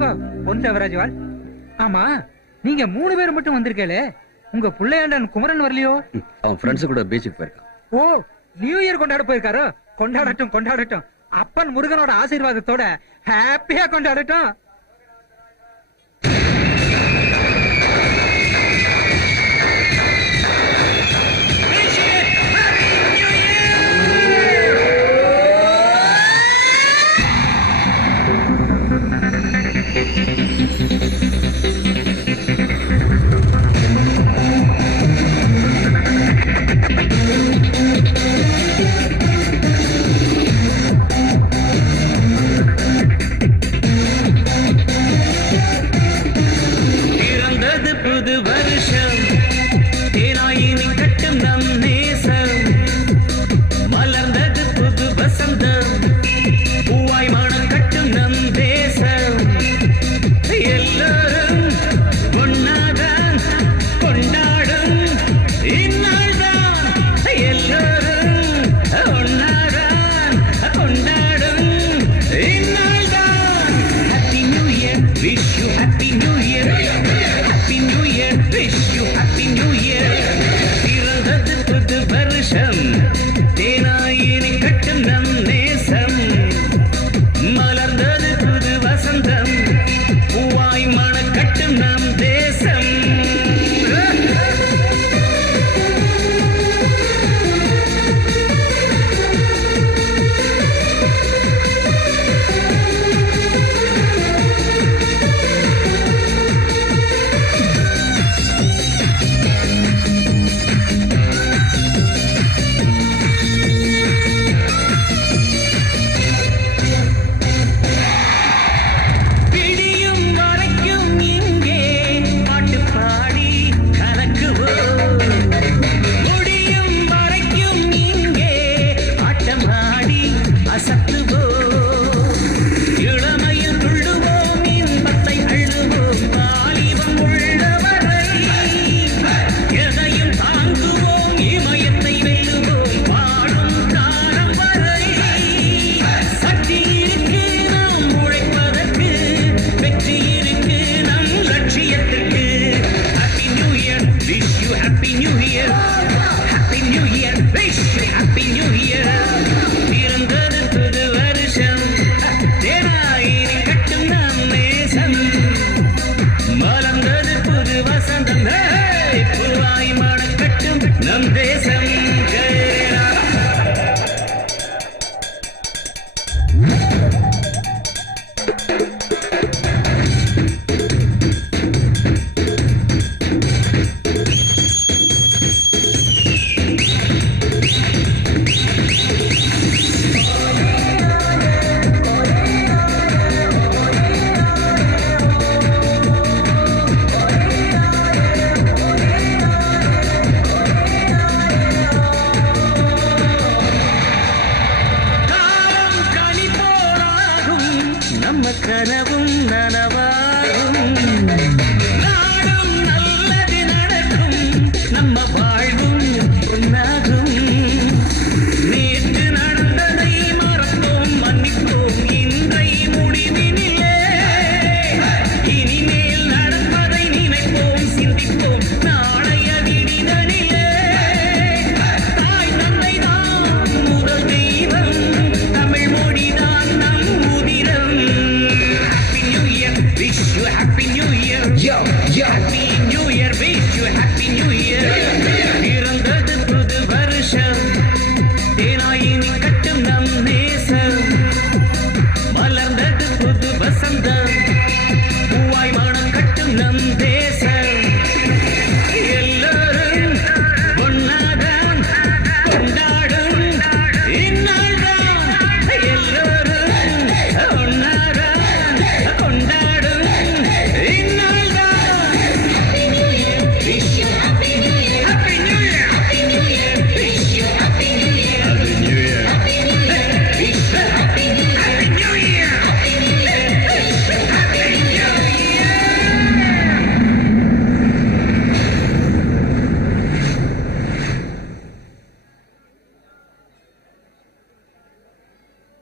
வாங்க பொன் தேவராஜ்வால். ஆமா, நீங்க 3 பேர் மட்டும் வந்திருக்கே, உங்க புள்ளையாண்டன் குமரன் வரலையோ? அவன் ஃப்ரெண்ட்ஸ் கூட பீச்சுக்கு போயிருக்கான். ஓ, நியூ இயர் கொண்டாட போயிருக்காரோ? கொண்டாடட்டும் கொண்டாடட்டும். அப்பன் முருகனோட ஆசீர்வாதத்தோட ஹாப்பியா கொண்டாடட்டும்.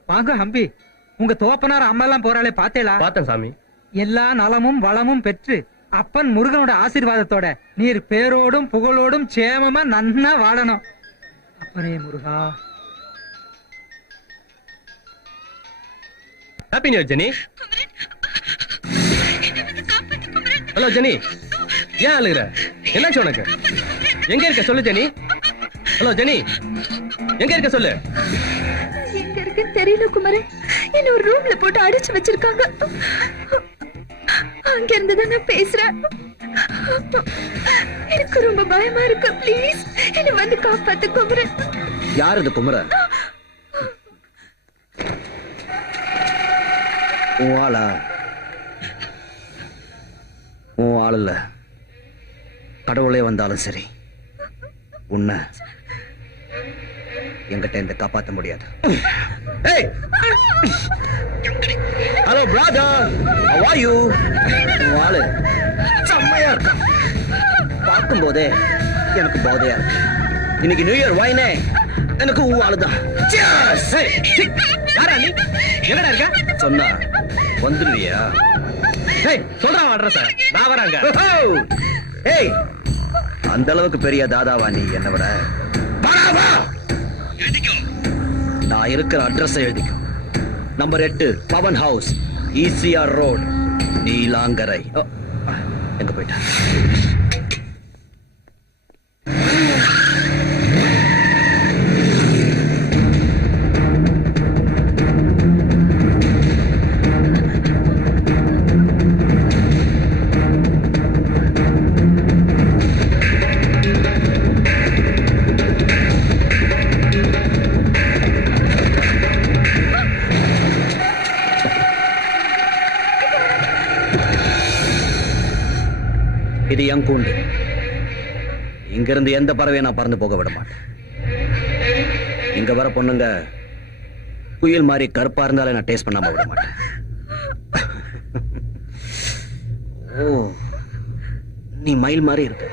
வாங்க ஹம்பி, உங்க தோப்பனார் அம்மா எல்லாம் போறாளே பாத்தேளா? பார்த்தேன் சாமி. எல்லா நலமும் வளமும் பெற்று அப்பன் முருகனோட ஆசீர்வாதத்தோட நீர் பேரோடும் புகழோடும் சேமமா நன்னா வாழணும். அப்பனே முருகா. Happy new year Jenny. Hello Jenny, ஏன் அழுகுற? என்னாச்சு உனக்கு? எங்க இருக்க சொல்லு ஜெனி. ஹலோ ஜெனி, எங்க இருக்க சொல்லு. எங்க இருக்கு தெரியல குமரன். என்ன ஒரு ரூம்ல போட்டு அடைச்சு வச்சிருக்காங்க. அங்க இருந்துதான் நான் பேசுறேன். எனக்கு ரொம்ப பயமா இருக்கு. ப்ளீஸ் என்ன வந்து காப்பாத்து குமரன். யார் இது குமரன்? உன் ஆளா? உன் ஆள் இல்ல. கடவுளே வந்தாலும் சரி உன்னை என்கிட்ட இந்த காப்பாற்ற முடியாது. Hello brother, how are you? உன் ஆளு செம்மையா இருக்கு. பார்க்கும் போதே எனக்கு போதையா இருக்கு. இன்னைக்கு நியூ இயர் வாயினே எனக்கு உன் ஆளுதான். யாரா நீ? எங்கடா இருக்க? சொன்னா வந்துடுவியா? சொல்றா அட்ரஸ். நான் வராங்க. ஏய், அந்த அளவுக்கு பெரிய தாதாவா நீ என்ன விட? நான் இருக்கிற அட்ரஸ் எழுதிக்கோ. Number 8 Bhavan house, ECR road, Neelankarai. எங்க போயிட்டா? இது என் கூண்டு. இங்கிருந்து எந்த பறவையை நான் பறந்து போக விட மாட்டேன். இங்க வர பொண்ணுங்க குயில் மாதிரி கருப்பா இருந்தாலே நான் டேஸ்ட் பண்ணாம விட மாட்டேன். ஓ, நீ மயில் மாதிரி இருக்க.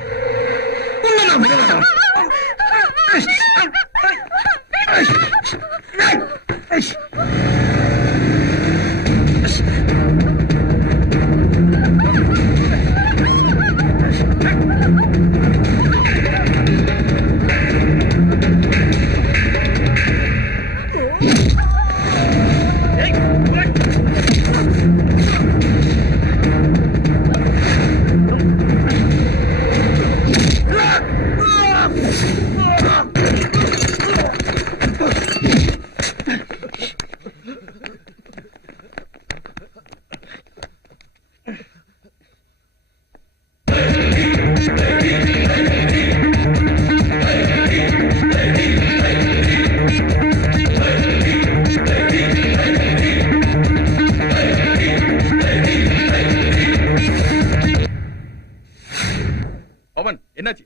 பவன், என்னாச்சு?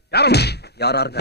யாரா இருக்க?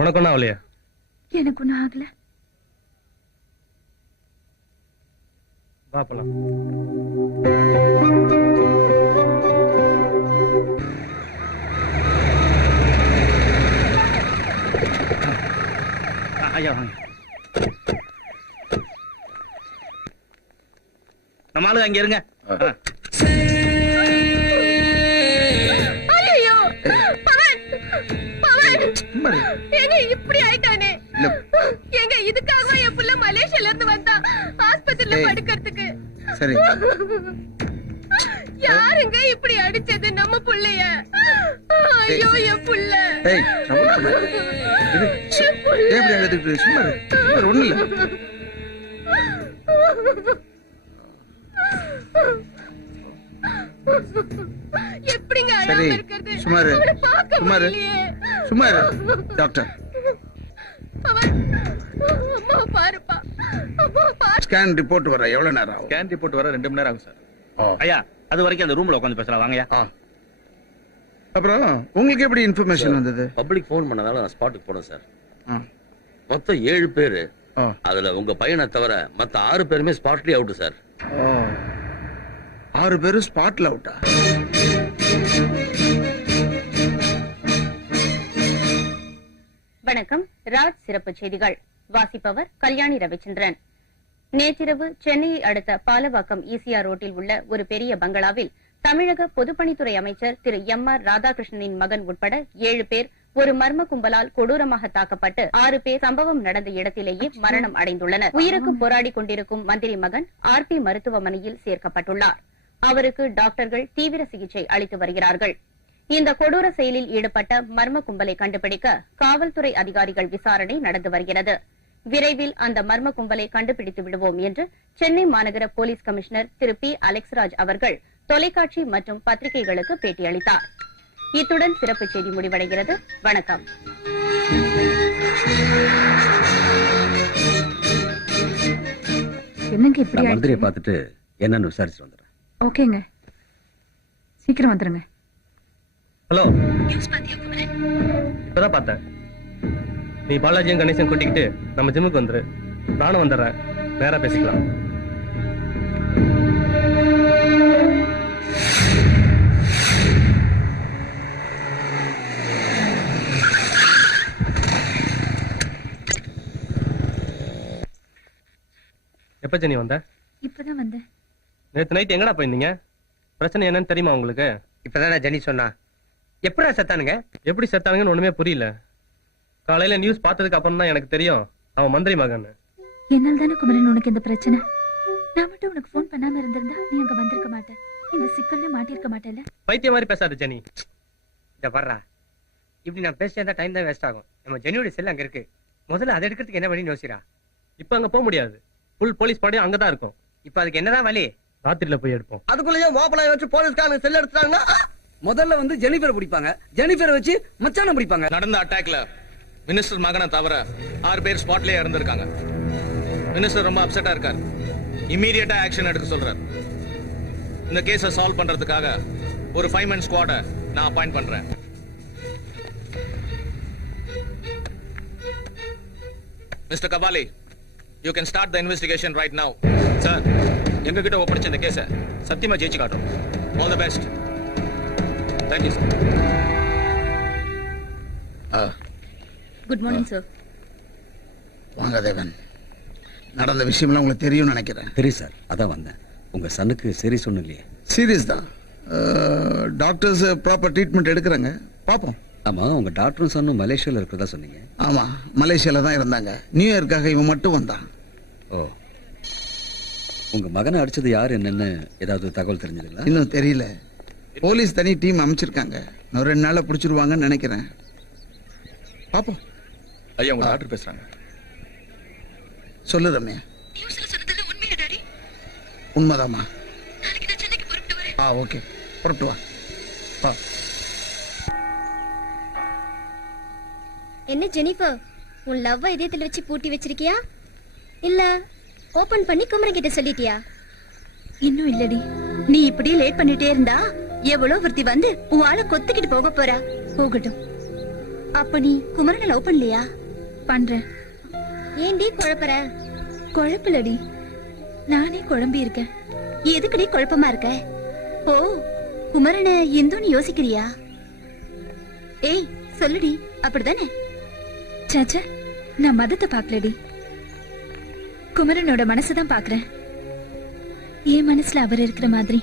உனக்கு ஒன்றும் ஆகலையா? எனக்கு ஒண்ணும் ஆகல. வா போலாம். ஐயா வாங்க. நம்ம ஆளு அங்க இருங்க. ஐயோ பவன், பவன் ஏங்க இப்படி ஆயிட்டானே? ஏங்க இதுக்காக என் புள்ள மலேசியால இருந்து வந்தா ஆஸ்பத்திரியில படுக்கிறதுக்கு. சரி. யாருங்க இப்படி அடிச்சது நம்ம புள்ளைய? ஐயோ என் புள்ள. ஏய் எப்படி அழுதுட்டு சும்மா ஒண்ணு இல்ல. எப்படிங்க சரி அழாம இருக்கிறது? சுமாரு அவனை பார்க்க சுமாரு முடியலையே. சுமாரு டாக்டர் பவன், அம்மாவை பாருப்பா, அம்மாவை பாரு. ஸ்கேன் ரிப்போர்ட் வர எவ்வளவு நேரம் ஆகும்? ஸ்கேன் ரிப்போர்ட் வர 2 மணி நேரம் ஆகும் சார். ஐயா அது வரைக்கும் அந்த ரூம்ல உட்காந்து பேசலாம் வாங்கயா. அப்புறம் உங்களுக்கு எப்படி இன்ஃபர்மேஷன் வந்தது? பப்ளிக் ஃபோன் பண்ணதால நான் ஸ்பாட்டுக்கு போனேன் சார். ஆ. மொத்தம் 7 பேரு. ஆ. அதுல உங்க பையனை தவிர மத்த 6 பேருமே ஸ்பாட்லயே அவுட் சார். 6 பேரும் ஸ்பாட்ல அவுட்டா? வணக்கம். ராஜ் சிறப்பு செய்திகள் வாசிப்பவர் கல்யாணி ரவிச்சந்திரன். நேற்றிரவு சென்னையை அடுத்த பாலவாக்கம் ஈசிஆர் ரோட்டில் உள்ள ஒரு பெரிய பங்களாவில் தமிழக பொதுப்பணித்துறை அமைச்சர் திரு எம்.ஆர். ராதாகிருஷ்ணனின் மகன் உட்பட 7 பேர் ஒரு மர்ம கும்பலால் கொடூரமாக தாக்கப்பட்டு 6 பேர் சம்பவம் நடந்த இடத்திலேயே மரணம் அடைந்துள்ளனர். உயிருக்கு போராடி கொண்டிருக்கும் மந்திரி மகன் RP மருத்துவமனையில் சேர்க்கப்பட்டுள்ளார். அவருக்கு டாக்டர்கள் தீவிர சிகிச்சை அளித்து வருகிறார்கள். இந்த கொடூர செயலில் ஈடுபட்ட மர்ம கும்பலை கண்டுபிடிக்க காவல்துறை அதிகாரிகள் விசாரணை நடந்து வருகிறது. விரைவில் அந்த மர்ம கும்பலை கண்டுபிடித்து விடுவோம் என்று சென்னை மாநகர போலீஸ் கமிஷனர் திரு P. அலெக்ஸ்ராஜ் அவர்கள் தொலைக்காட்சி மற்றும் பத்திரிகைகளுக்கு பேட்டியளித்தார். இத்துடன் சிறப்பு செய்தி முடிவடைகிறது. வணக்கம். என்னங்க இப்படி மந்திரியை பார்த்துட்டு என்னன்னு விசாரிச்சு வந்துடுறேன். ஓகேங்க, சீக்கிரம் வந்துருங்க. ஹலோ, இப்பதான் பார்த்தேன். நீ பாலாஜியும் கணேசன் கூட்டிக்கிட்டு நம்ம ஜிம்முக்கு வந்துரு. நானும் வந்துடுறேன். நேரா பேசிக்கலாம். எப்ப ஜெனி வந்த? இப்பதான் வந்தேன். நேத்து நைட் எங்கடா போயிருந்தீங்க? பிரச்சனை என்னன்னு தெரியுமா உங்களுக்கு? இப்பதான் ஜெனி சொன்னா. எப்படா செத்தானுங்க? எப்படி செத்தானுங்கன்னு ஒண்ணுமே புரியல. காலையில நியூஸ் பார்த்ததுக்கு அப்புறம் தான் எனக்கு தெரியும் அவன் மந்திரி மகன். என்னால் தானே குமரன் உனக்கு இந்த பிரச்சனை. நான் மட்டும் உனக்கு போன் பண்ணாம இருந்திருந்தா நீ அங்க வந்திருக்க மாட்டேன். இந்த சிக்கல்ல மாட்டிருக்க மாட்டேல்ல. பைத்திய மாதிரி பேசாத ஜெனி. இத வர்றா, இப்படி நான் பேசிட்டா டைம் தான் வேஸ்ட் ஆகும். நம்ம ஜெனியோட செல் அங்க இருக்கு. முதல்ல அதை எடுக்கிறதுக்கு என்ன வழி யோசிக்கிறா? இப்ப அங்க போக முடியாது. ஃபுல் போலீஸ் படையும் அங்கதான் இருக்கும். இப்ப அதுக்கு என்னதான் வழி? ராத்திரில போய் எடுப்போம். அதுக்குள்ளேயே ஓபனாய் வச்சு போலீஸ்காரங்க செல் எடுத்துட்டாங்கன்னா முதல்ல வந்து ஜெனிஃபரை பிடிப்பாங்க. ஜெனிஃபரை வச்சு மச்சான பிடிப்பாங்க. நடந்த அட்டாக்ல மினிஸ்டர் மகனை தவிர 6 பேர் ஸ்பாட்லயே இறந்திருக்காங்க. மினிஸ்டர் ரொம்ப அப்செட்டா இருக்காரு. இமீடியட்டா ஆக்ஷன் எடுக்க சொல்றாரு. இந்த கேஸை சால்வ் பண்றதுக்காக ஒரு 5 man ஸ்குவாட நான் அப்பாயிண்ட் பண்றேன். Mister Kabali, you can start the investigation right now. Sir, எங்க கிட்ட ஒப்படைச்ச இந்த கேஸை சத்தியமா ஜெயிச்சு காட்டும். All the best. Thank you sir. Good morning sir. வாங்க தேவன். நடந்த விஷயம்லாம் உங்களுக்கு தெரியும்னு நினைக்கிறேன். தெரியும் சார், அதான் வந்தேன். உங்க சனுக்கு சரி சொன்னலையே. சீரியஸ் தான். டாக்டர்ஸ் ப்ராப்பர் ட்ரீட்மெண்ட் எடுக்கிறாங்க. பார்ப்போம். ஆமா, உங்க டாக்டரும் சன்னும் மலேசியால இருக்கிறதா சொன்னீங்க. ஆமா, மலேசியால தான் இருந்தாங்க. நியூ இயர்க்காக இவன் மட்டும் வந்தான். ஓ, உங்க மகனை அடிச்சது யார் என்னன்னு ஏதாவது தகவல் தெரிஞ்சதுங்களா? இன்னும் தெரியல. போலீஸ் தனி டீம் அமைச்சிருக்காங்க. இன்னும் 2 நாள்ல பிடிச்சிருவாங்கன்னு நினைக்கிறேன். பாப்போம். ஐயா, உங்க டாக்டர் பேசுறாங்க. சொல்லு ரம்யா. உண்மைதாமா? ஓகே, புறப்பட்டு வா. என்ன ஜெனிஃபர், உன் லவ்வ இதயத்துல வச்சு பூட்டி வச்சிருக்கியா இல்ல ஓபன் பண்ணி குமரன் கிட்ட சொல்லிட்டியா? இன்னும் இல்லடி. நீ இப்படியே லேட் பண்ணிட்டே இருந்தா எவ்வளவு ஒருத்தி வந்து உன் ஆளை கொத்திக்கிட்டு போக போறா. போகட்டும். அப்ப நீ குமரனை லவ் பண்ணலையா? பண்றேன். ஏன்டி குழப்பற? குழப்பலடி, நானே குழம்பி இருக்கேன். எதுக்குடி குழப்பமா இருக்க? ஓ, குமரனை இந்துன்னு யோசிக்கிறியா? ஏய் சொல்லுடி, அப்படிதானே? சாச்சா, நான் மதத்தை பாக்கலடி, குமரனோட மனசுதான் பாக்குறேன். என் மனசுல அவர் இருக்கிற மாதிரி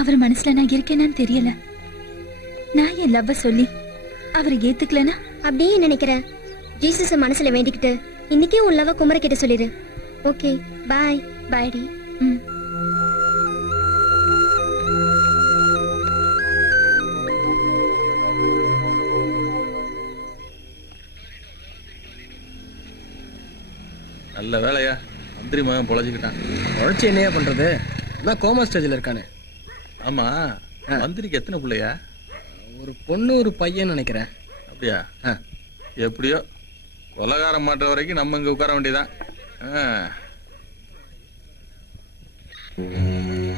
அவர் மனசுல நான் இருக்கேனான்னு தெரியல. நான் என் லவ்வ சொல்லி அவர் ஏத்துக்கலனா அப்படியே நினைக்கிற. ஜீசஸ மனசுல வேண்டிக்கிட்டு இன்னைக்கே உன் லவ் குமர கிட்ட சொல்லிடு. ஓகே, பாய். பாய்டி. நல்ல வேலையா, மந்திரி மகன் பொழைச்சிக்கிட்டான். உழைச்சி என்னையா பண்றது? நான் கோமா ஸ்டேஜ்ல இருக்கானே. ஆமா, மந்திரிக்கு எத்தனை பிள்ளையா? ஒரு பொண்ணு ஒரு பையன் நினைக்கிறேன். அப்படியா? எப்படியோ கொலகாரம் மாட்டுற வரைக்கும் நம்ம இங்க உட்கார வேண்டியதான்.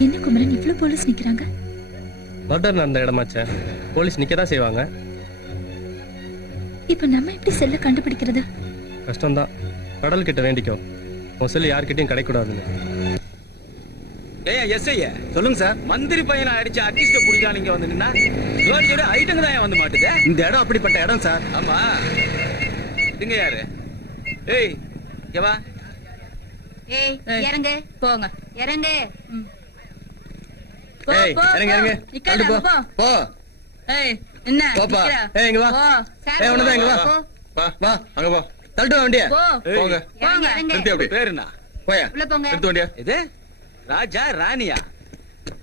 என்ன குமரன், இவ்வளவு போலீஸ் நிக்கிறாங்க? மர்டர் நடந்த இடமாச்சே, போலீஸ் நிக்கதான் செய்வாங்க. இப்ப நம்ம எப்படி செல்ல கண்டுபிடிக்கிறது? கஷ்டம்தான். கடல் கிட்ட வேண்டிக்கோ, உன் செல்லு யார்கிட்டயும் கிடைக்கூடாதுன்னு. சொல்லுங்க சார். மந்திரி பையனை அடிச்சு அட்லீஸ்ட் புடிச்சா நீங்க வந்து நின்னா ஐட்டங்க தான் வந்து மாட்டுது. இந்த இடம் அப்படிப்பட்ட இடம் சார். ஆமா, இங்க யாரு? ஏய் இங்க வா. ஏய் இறங்க, போங்க. இறங்க. ஏய் இறங்க இறங்க. தள்ளு போ. போ. ஏய் என்ன போப்பா. நிக்கிற? ஏய் இங்க வா. ஏய் உனதான் இங்க வா. வா வா. அங்க போ. தள்ளிட்டு வா வண்டியா. போ. போங்க. இறங்க, இறங்க. நிறுத்தி அப்படி. பேர் என்ன? போயா. உள்ள போங்க. நிறுத்த வண்டியா. இது ராஜா ராணியா?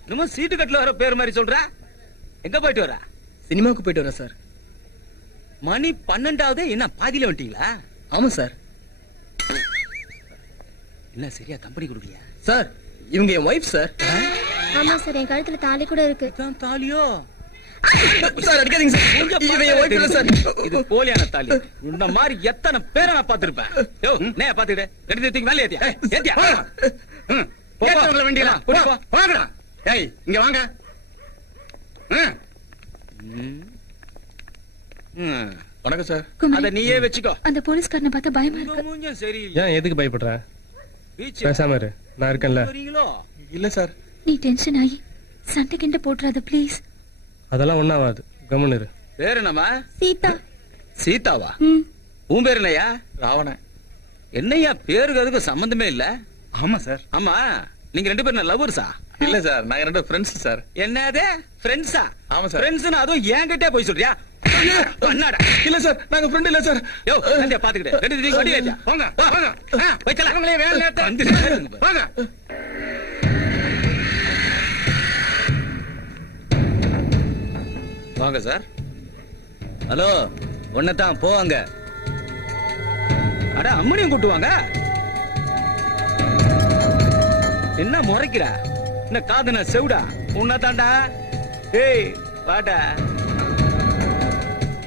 நம்ம சீட்டு கட்டுல வர பேர் மாதிரி சொல்ற. எங்க போயிட்டு வர? சினிமாவுக்கு போயிட்டு வரேன் சார். மணி 12ஆவது. என்ன பாதியில வந்துட்டீங்களா? ஆமா சார். என்ன சரியா கம்பெனி கொடுக்கலையா? சார் இவங்க என் ஒய்ஃப் சார். ஆமா சார், என் கழுத்துல தாலி கூட இருக்கு. இதான் தாலியோ? சார் அடிக்காதீங்க சார். இவன் என் ஒய்ஃப் இல்ல சார். இது போலியான தாலி. இந்த மாதிரி எத்தனை பேரை நான் பாத்துருப்பேன். யோ நே பாத்துக்கிட்டு ரெண்டு தூக்கி மேல ஏத்தியா? ஏத்தியா? ஏத்தவங்கள வேண்டியலாம். வாங்கடா. ஏய் இங்க வாங்க. வணக்கம் சார். குமரன், அத நீயே வச்சுக்கோ. அந்த போலீஸ்காரனை பார்த்தா பயமா இருக்கு. மூஞ்சும் சரி. ஏன் எதுக்கு பயப்படுற? பீச் பேசாம இரு, நான் இருக்கேன்ல. வரீங்களோ? இல்ல சார். நீ டென்ஷன் ஆகி சண்டை கிண்ட போட்டுறாத ப்ளீஸ். அதெல்லாம் ஒண்ணாவாது, கம்முன்னு இரு. பேர் என்னம்மா? சீதா. சீதாவா? ம். உன் பேர் என்னையா? ராவணன். என்னையா பேருக்கு அதுக்கு சம்பந்தமே இல்ல. ஆமா சார். ஆமா, நீங்க ரெண்டு பேரும் லவ்வர்ஸா? இல்ல சார், நாங்க ரெண்டு ஃப்ரெண்ட்ஸ் சார். என்னது ஃப்ரெண்ட்ஸா? ஆமா சார். ஃப்ரெண்ட்ஸ்னா அதுவும் என்கிட்டே போய் சொல்றியா? பண்ணாடா. இல்ல சார், நாங்க ஃப்ரெண்ட் இல்ல சார். யோ நந்தியா பாத்துக்கிட்டு ரெண்டு தூக்கி வண்டி ஏத்தியா? வாங்க வாங்க. வைக்கல. அவங்களே வேலை நேரத்தை வாங்க. வாங்க சார். ஹலோ, ஒன்னதான் போவாங்க. அட அம்மனியும் கூட்டுவாங்க. என்ன முறைக்கிற? என்ன காதுன செவுடா? உன்னதாண்டா. ஏய் வாடா.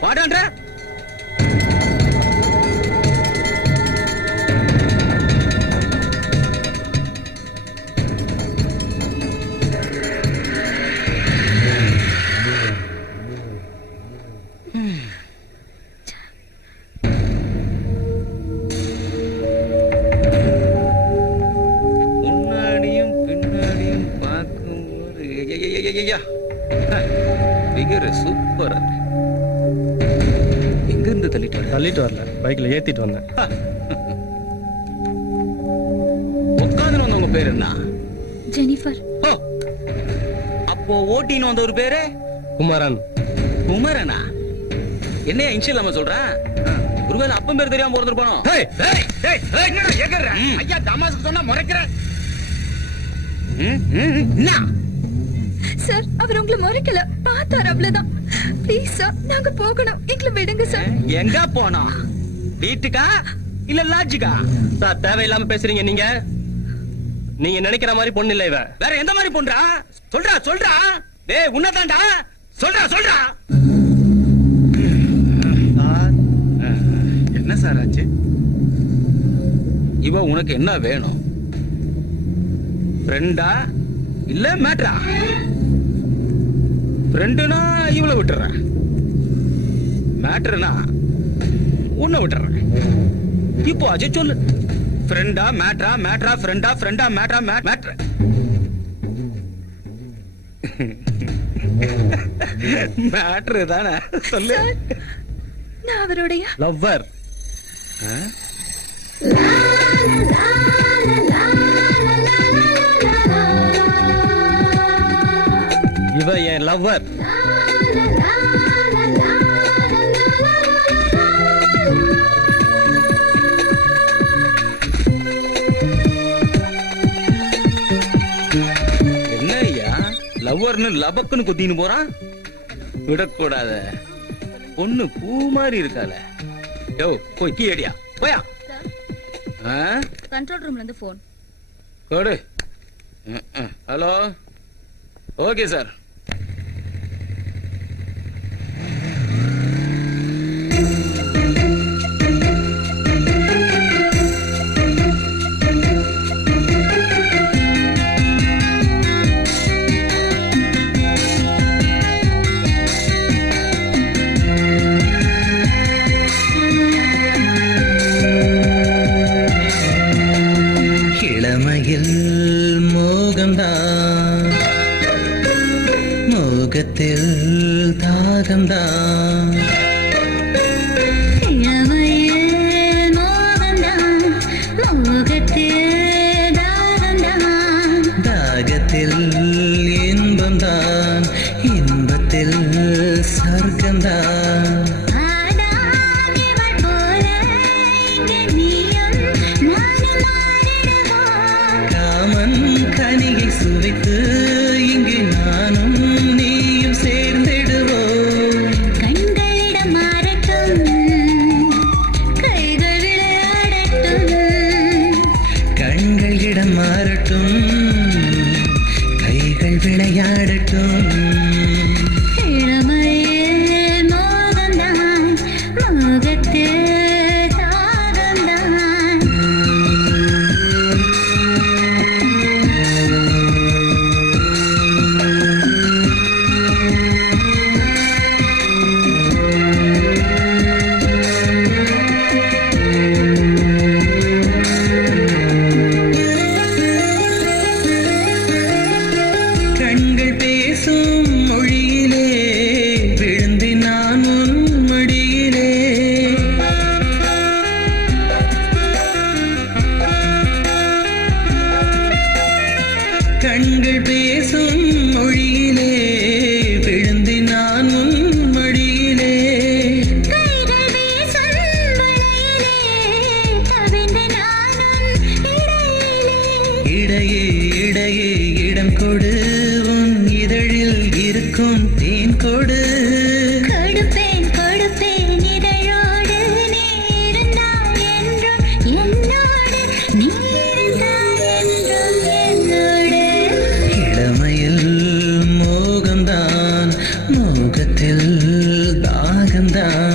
வாடான்ற. முன்னாடியும் பின்னாடியும் பார்க்கும்போது பிகர் சூப்பரா. எங்க இருந்து தள்ளிட்டு வர? தள்ளிட்டு வரல, பைக்ல ஏத்திட்டு வந்தேன். உட்காந்து வந்தவங்க பேர் என்ன? ஜெனிஃபர். ஓ, அப்போ ஓட்டின்னு வந்த ஒரு பேரு குமரன். குமரனா? என்னையா இன்ஷியல் நம்ம சொல்றேன்? ஒருவேளை அப்பன் பேர் தெரியாம பிறந்திருப்பானோ? ஐயா தமாசுக்கு சொன்னா முறைக்கிறேன். சார், அவர் உங்களை முறைக்கல, பார்த்தார் அவ்வளவுதான். ப்ளீஸ் சார், நாங்க போகணும், எங்களை விடுங்க சார். எங்க போனோம்? வீட்டுக்கா இல்ல லாட்ஜுக்கா? சார் தேவையில்லாம பேசுறீங்க நீங்க. நீங்க நினைக்கிற மாதிரி பொண்ணு இல்ல இவ. வேற எந்த மாதிரி பொண்ணுடா? சொல்றா சொல்றா. டேய் உன்னதான்டா. சொல்றா சொல்றா. என்ன சார் ஆச்சு? இவ உனக்கு என்ன வேணும்? ஃப்ரெண்டா இல்ல மேட்ரா? ஃப்ரெண்டுனா இவளை விட்டுறேன். மேட்ருனா உன்னை விட்டுறேன். இப்போ அஜய் சொல்லு, ஃப்ரெண்டா மேட்ரா, மேட்ரா ஃப்ரெண்டா, ஃப்ரெண்டா மேட்ரா, மேட்ரா மேட்ரு தானே சொல்லு. நான் அவருடைய லவ்வர். இவ என் லவ்வர். என்ன ஐயா லவ்வர்னு லபக்குன்னு குத்தின்னு போறான்? விடக்கூடாத, பொண்ணு பூ மாதிரி இருக்கால. யோ போய் கீ அடியா போயா. கண்ட்ரோல் ரூம்ல இருந்து போன் கொடு. Hello, okay sir. மோகத்தில் தாகம்தான், தாகத்தில் இன்பம்தான், இன்பத்தில் சொர்க்கம்தான். காமன் கனியை சுவைத்து இங்கு நானும் நீயும் சேர்ந்திடுவோம். கண்களிடம் மாறட்டும், கைகள் விளையாடட்டும். கண்களிடம் மாறட்டும், கைகள் விளையாடட்டும். இளமையில் மோகம்தான், மோகத்தில் தாகம்தான். கண்கள் பேசும் மொழியிலே விழுந்து நான் உன் மடியிலே. கண்கள் பேசும் மொழியிலே விழுந்து நான் உன் மடியிலே. கைகள் வீசும் வளையிலே கவிழ்ந்து நானும் இடையிலே. இடையே இடையே இடம் கொடு, உன் இதழில் இருக்கும் தேன் கொடு. கொடுப்பேன் கொடுப்பேன் இதழோடு, நீ இருந்தால் என்றும் என்னோடு, நீ இருந்தால் என்றும் என்னோடு. இளமையில் மோகம்தான், மோகத்தில் தாகம்தான்.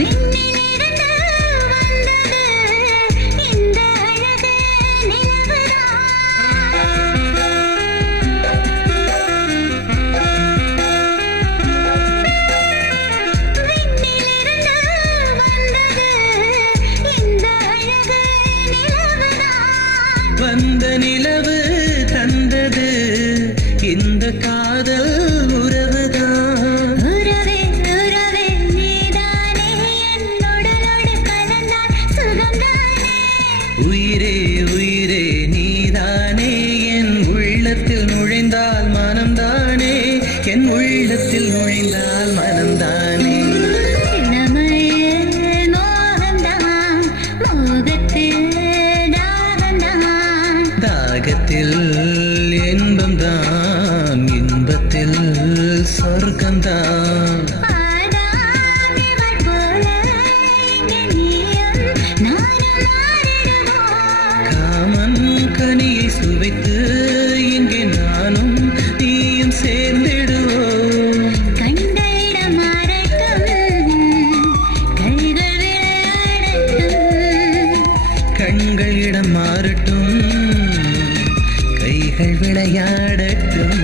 விண்ணிலிருந்து வந்தது இந்த அழகு நிலவுதான். விண்ணிலிருந்து வந்தது இந்த அழகு நிலவுதான். வந்த நிலவு தந்தது இந்த காதல் உறவுதான். உறவே உறவே நீதானே, என் உடலோடு கலந்தால் சுகம்தானே. உயிரே உயிரே நீதானே, என் உள்ளத்தில் நுழைந்தால் மனம்தானே, என் உள்ளத்தில் நுழைந்தால் மனம்தானே. இளமையில் மோகம்தான், மோகத்தில் தாகம்தான். தாகத்தில் இன்பம்தான், இன்பத்தில் சொர்க்கம்தான். ஆடாமிவள் போல இங்கு நீயும் நானும் மாறிடுவோம். காமன் கனியை சுவைத்து இங்கே நானும் நீயும் சேர்ந்திடுவோம். கண்கள் விளையாடட்டும்.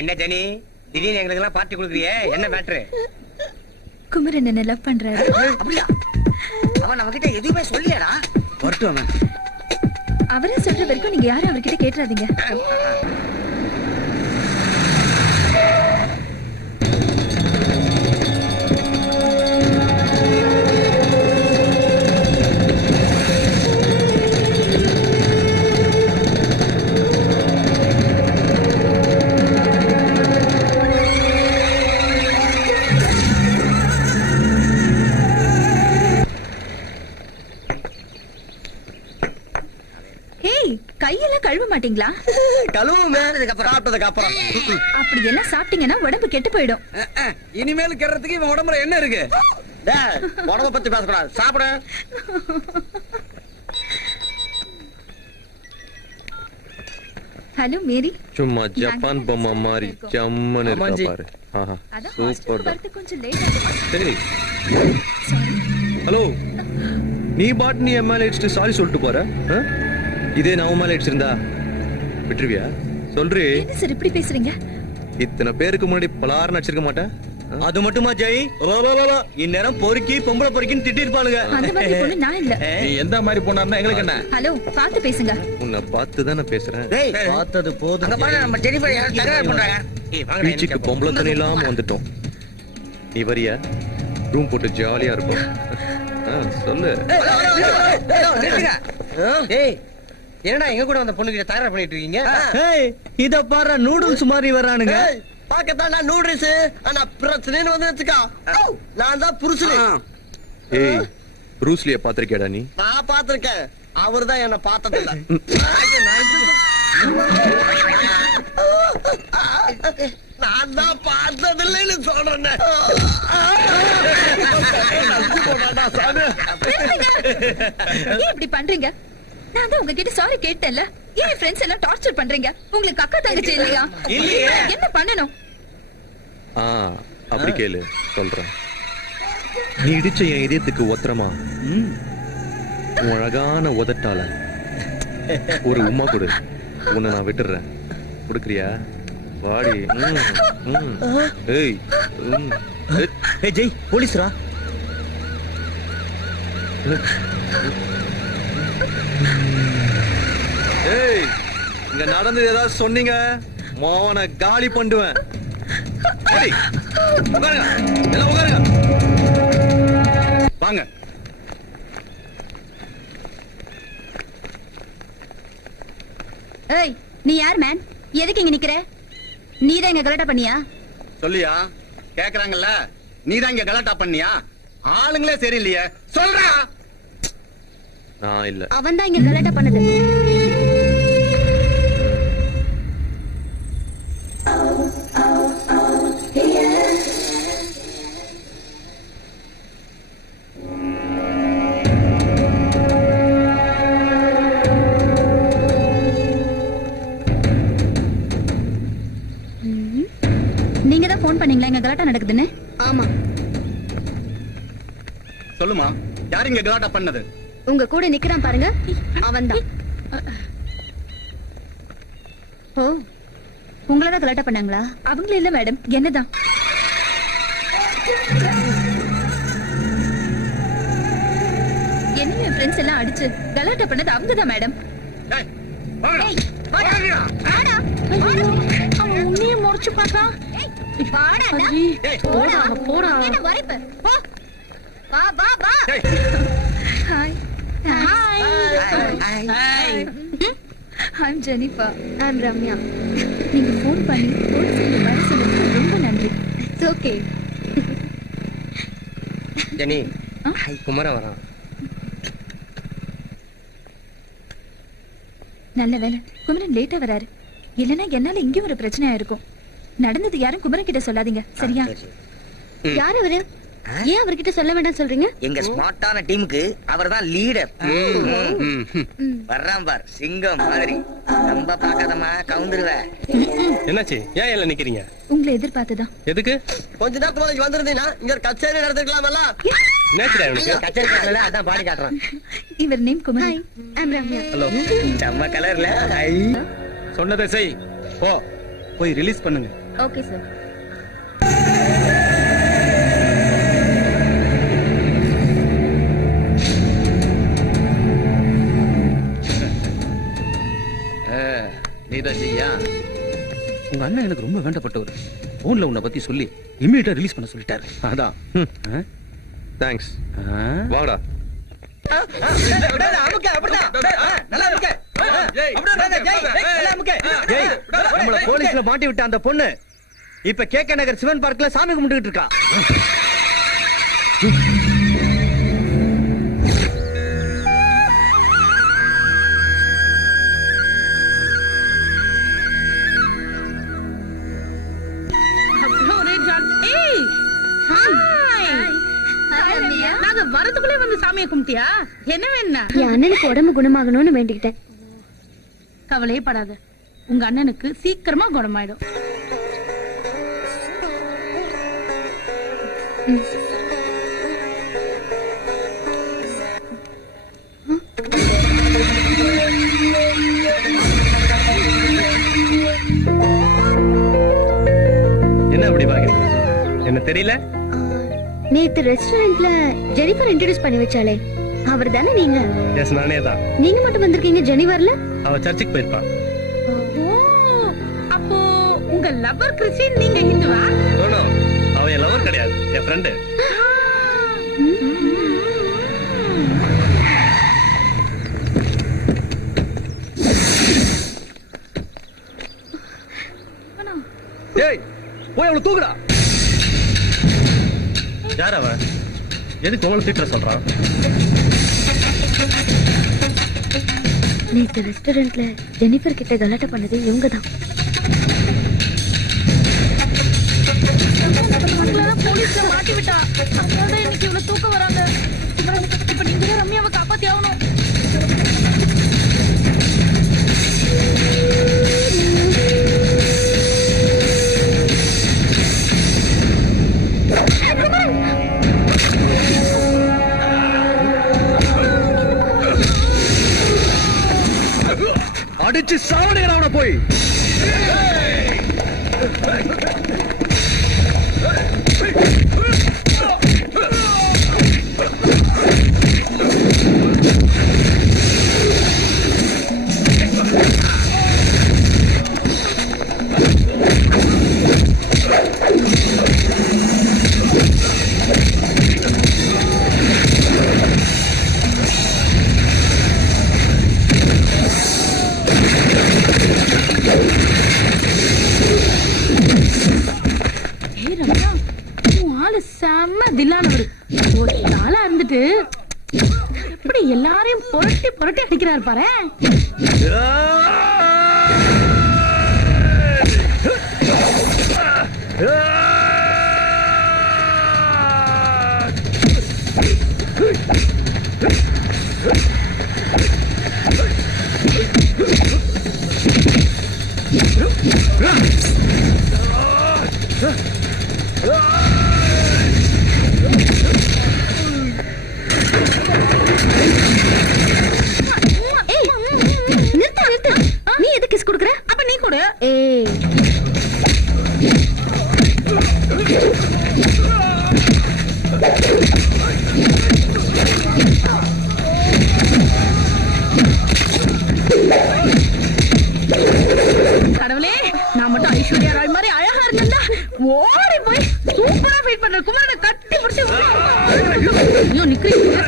என்ன ஜெனி, திடீர்னு எங்களுக்கு எல்லாம் பார்ட்டி கொடுக்குறியே, என்ன மேட்ரு? குமரன் என்ன லவ் பண்றாரு. அப்படியா? அவன் நம்ம கிட்ட எதுவுமே சொல்லியாடா? வரட்டும் அவன். அவரே சொல்ற வரைக்கும் நீங்க யாரும் அவர்கிட்ட கேட்டுறாதீங்க. கையெல்லாம் கழுவ மாட்டீங்களா? கழுவுமே, சாப்பிட்டதுக்கு அப்புறம். அப்படி எல்லாம் சாப்பிட்டீங்கன்னா உடம்பு கெட்டு போயிடும். இனிமேல் கெடுறதுக்கு இவன் உடம்புல என்ன இருக்கு? உடம்ப பத்தி பேசக்கூடாது, சாப்பிட. Hello Mary. சும்மா ஜப்பான் பொம்மை மாதிரி ஜம்மன் இருக்கா பாரு. சூப்பர். கொஞ்சம் லேட் ஆகும். சரி. ஹலோ, நீ பாட்டு நீ எம்எல்ஏ அடிச்சுட்டு சாரி சொல்லிட்டு போற. இதே நான் உன் மேல அடிச்சிருந்தா விட்டுருவியா? சொல்றி. என்ன சார் இப்படி பேசுறீங்க? இத்தனை பேருக்கு முன்னாடி பலாரம் அடிச்சிருக்க மாட்டேன். அது மட்டுமா ஜெய்? இந்நேரம் பொறுக்கி பொம்பளை பொறுக்கின்னு திட்டிருப்பாளுங்க. அந்த மாதிரி பொண்ணு நான் இல்ல. நீ எந்த மாதிரி பொண்ணா எங்களுக்கு என்ன? ஹலோ, பார்த்து பேசுங்க. உன்னை பார்த்து தான் நான் பேசுறேன். பார்த்தது போதும். நம்ம ஜெனிஃபர் யாரும் தகராறு பண்றாங்க. பீச்சுக்கு பொம்பளை தண்ணி இல்லாம வந்துட்டோம். நீ வரியா? ரூம் போட்டு ஜாலியா இருக்கும். சொல்லு. என்னடா எங்க கூட அந்த பொண்ணு கிட்ட தகராறு பண்ணிட்டு இருக்கீங்க? இத பாரு, நூடுல்ஸ் மாதிரி வரானுங்க. பாக்கத்தான் நூடுல்ஸ், ஆனா பிரச்சனைன்னு வந்து வச்சுக்கா, நான் தான் புருஷன். ஏய், ப்ரூஸ்லிய பாத்திருக்கேடா நீ? நான் பாத்திருக்கேன், அவர் தான் என்ன பார்த்தது இல்ல. நான் தான் பார்த்தது இல்லைன்னு சொல்றேன். ஏன் இப்படி பண்றீங்க? நான் தான் உங்ககிட்ட சாரி கேட்டேன்ல. ஏன் ஃப்ரெண்ட்ஸ் எல்லாம் டார்ச்சர் பண்றீங்க? உங்களுக்கு அக்கா தங்கச்சி இல்லையா? என்ன பண்ணணும்? அப்படி கேளு, சொல்றேன். நீ இடிச்ச என் இதயத்துக்கு ஒத்தரமா உன் அழகான உதட்டால ஒரு உம்மா கொடு. உன்னை நான் விட்டுறேன். கொடுக்குறியா? வாடி. ஏய், ஜெய், போலீஸ்ரா. ஏய், இங்க நடந்தது ஏதாவது சொன்னீங்க மோன காலி பண்ணுவேன். வாங்க. ஏய், நீ யார் மேன்? எதுக்கு இங்க நிக்கிற? நீதான் இங்க கலாட்டா பண்ணியா? சொல்லியா? கேக்குறாங்கல்ல, நீதான் இங்க கலாட்டா பண்ணியா? ஆளுங்களே சரியில்லையே, சொல்றா. நான் இல்ல. அவன் தான் இங்க கலாட்டா பண்ணது. நீங்க தான் போன் பண்ணீங்களா இங்க கலாட்டா நடக்குதுன்னு? ஆமா. சொல்லுமா, யார் இங்க கலாட்டா பண்ணது? உங்க கூட நிக்கிறான் பாருங்க, அவன்தான். ஓ, உங்களதான் கலாட்டா பண்ணாங்களா? அவங்கள இல்ல மேடம், என்னதான். என்ன என் ஃப்ரெண்ட்ஸ் எல்லாம் அடிச்சு கலாட்டா பண்ணது அவங்கதான் மேடம். அவன் உன்னையே முறைச்சு பார்த்தா. Hi. I'm Jennifer. I'm Ramya. நீங்க ஃபோன் பண்ணி போலீஸ்ல வர சொன்னதுக்கு ரொம்ப நன்றி. It's okay. ஜெனி, குமர வரான். நல்ல வேலை குமரன் லேட்டா வராரு. இல்லனா என்னால இங்க ஒரு பிரச்சனையா இருக்கும். நடந்தது யாரும் குமரன் கிட்ட சொல்லாதீங்க, சரியா? யார் அவரு? ஏன் அவர்கிட்ட சொல்ல வேண்டாம் சொல்றீங்க? எங்க ஸ்மார்ட்டான டீமுக்கு அவர்தான் லீடர். வர்றான் பார் சிங்கம் மாதிரி. ரொம்ப பாக்காதமா கவுந்துருவ. என்னாச்சு? ஏன் எல்லாம் நிக்கிறீங்க? உங்களை எதிர்பார்த்துதான். எதுக்கு? கொஞ்ச நேரத்துக்கு முன்னாடி வந்திருந்தீங்கன்னா இங்க ஒரு கச்சேரி நடந்துக்கலாமல்ல. என்னாச்சுடா இவனுக்கு? கச்சேரி காட்டல அதான் பாடி காட்டுறான். இவர் நேம் குமார். ஹலோ. செம்ம கலர்ல. சொன்னதை செய். போ போய் ரிலீஸ் பண்ணுங்க. Okay sir. நீதான் செய்யா? உங்க அண்ணன் எனக்கு ரொம்ப வேண்டப்பட்டவர். போன்ல உன்னை பத்தி சொல்லி இம்மீடியட்டா ரிலீஸ் பண்ண சொல்லிட்டாரு. அதான். தேங்க்ஸ். வாடா. நம்மள போலீஸ்ல மாட்டி விட்ட அந்த பொண்ணு இப்ப கேக்க நகர் சிவன் பார்க்ல சாமி கும்பிட்டுக்கிட்டு இருக்கா. நாங்க வரதுக்குள்ளே வந்து சாமியை கும்பிட்டியா? என்ன வேணா? என் அண்ணனுக்கு உடம்பு குணமாகணும்னு வேண்டிக்கிட்டேன். கவலையே படாத, உங்க அண்ணனுக்கு சீக்கிரமா குணமாயிடும். என்ன அப்படி பாக்குறீங்க? என்ன தெரியல? நேத்து ரெஸ்டாரண்ட்ல ஜெனிஃபர் இன்ட்ரோடியூஸ் பண்ணி வச்சாலே அவர் தானே நீங்க? எஸ், நானே தான். நீங்க மட்டும் வந்திருக்கீங்க, ஜெனி வரல? அவ சர்ச்சுக்கு போயிருப்பா. அப்போ உங்க லவர் கிறிஸ்டியன், நீங்க ஹிந்துவா? நோ, அவ என் லவர் கிடையாது, என் ஃப்ரெண்டு. ஏய் போய் அவளை தூக்குடா. யார் அவன்? எதுக்கு உங்களை திட்ட சொல்றான்? நேத்து ரெஸ்டாரண்ட்ல ஜெனிஃபர் கிட்ட கலாட்டா பண்ணது இவங்க தான். போலீஸ்ல மாட்டி விட்டா, அதனால இன்னைக்கு இவ்வளவு தூக்கம் வராங்க. இப்ப நீங்க தான் ரம்யாவை காப்பாத்தி ஆகணும். அடிச்சு சாவடிங்க அவனை போய். செம்ம தில்லானவர். ஒரு நாளா இருந்துட்டு எப்படி எல்லாரையும் புரட்டி புரட்டி அடிக்கிறாரு பாரு. நீ எதுக்கு கிஸ் கொடுக்கற? அப்ப நீ கொடு. கடவுளே, நான் மட்டும் ஐஸ்வர்யா ராய் மாதிரி அழகா இருந்தா ஓடி போய் சூப்பரா ஃபீட் பண்ற குமாரனை கட்டி பிடிச்சு ஐயோ நிக்கிறீங்க.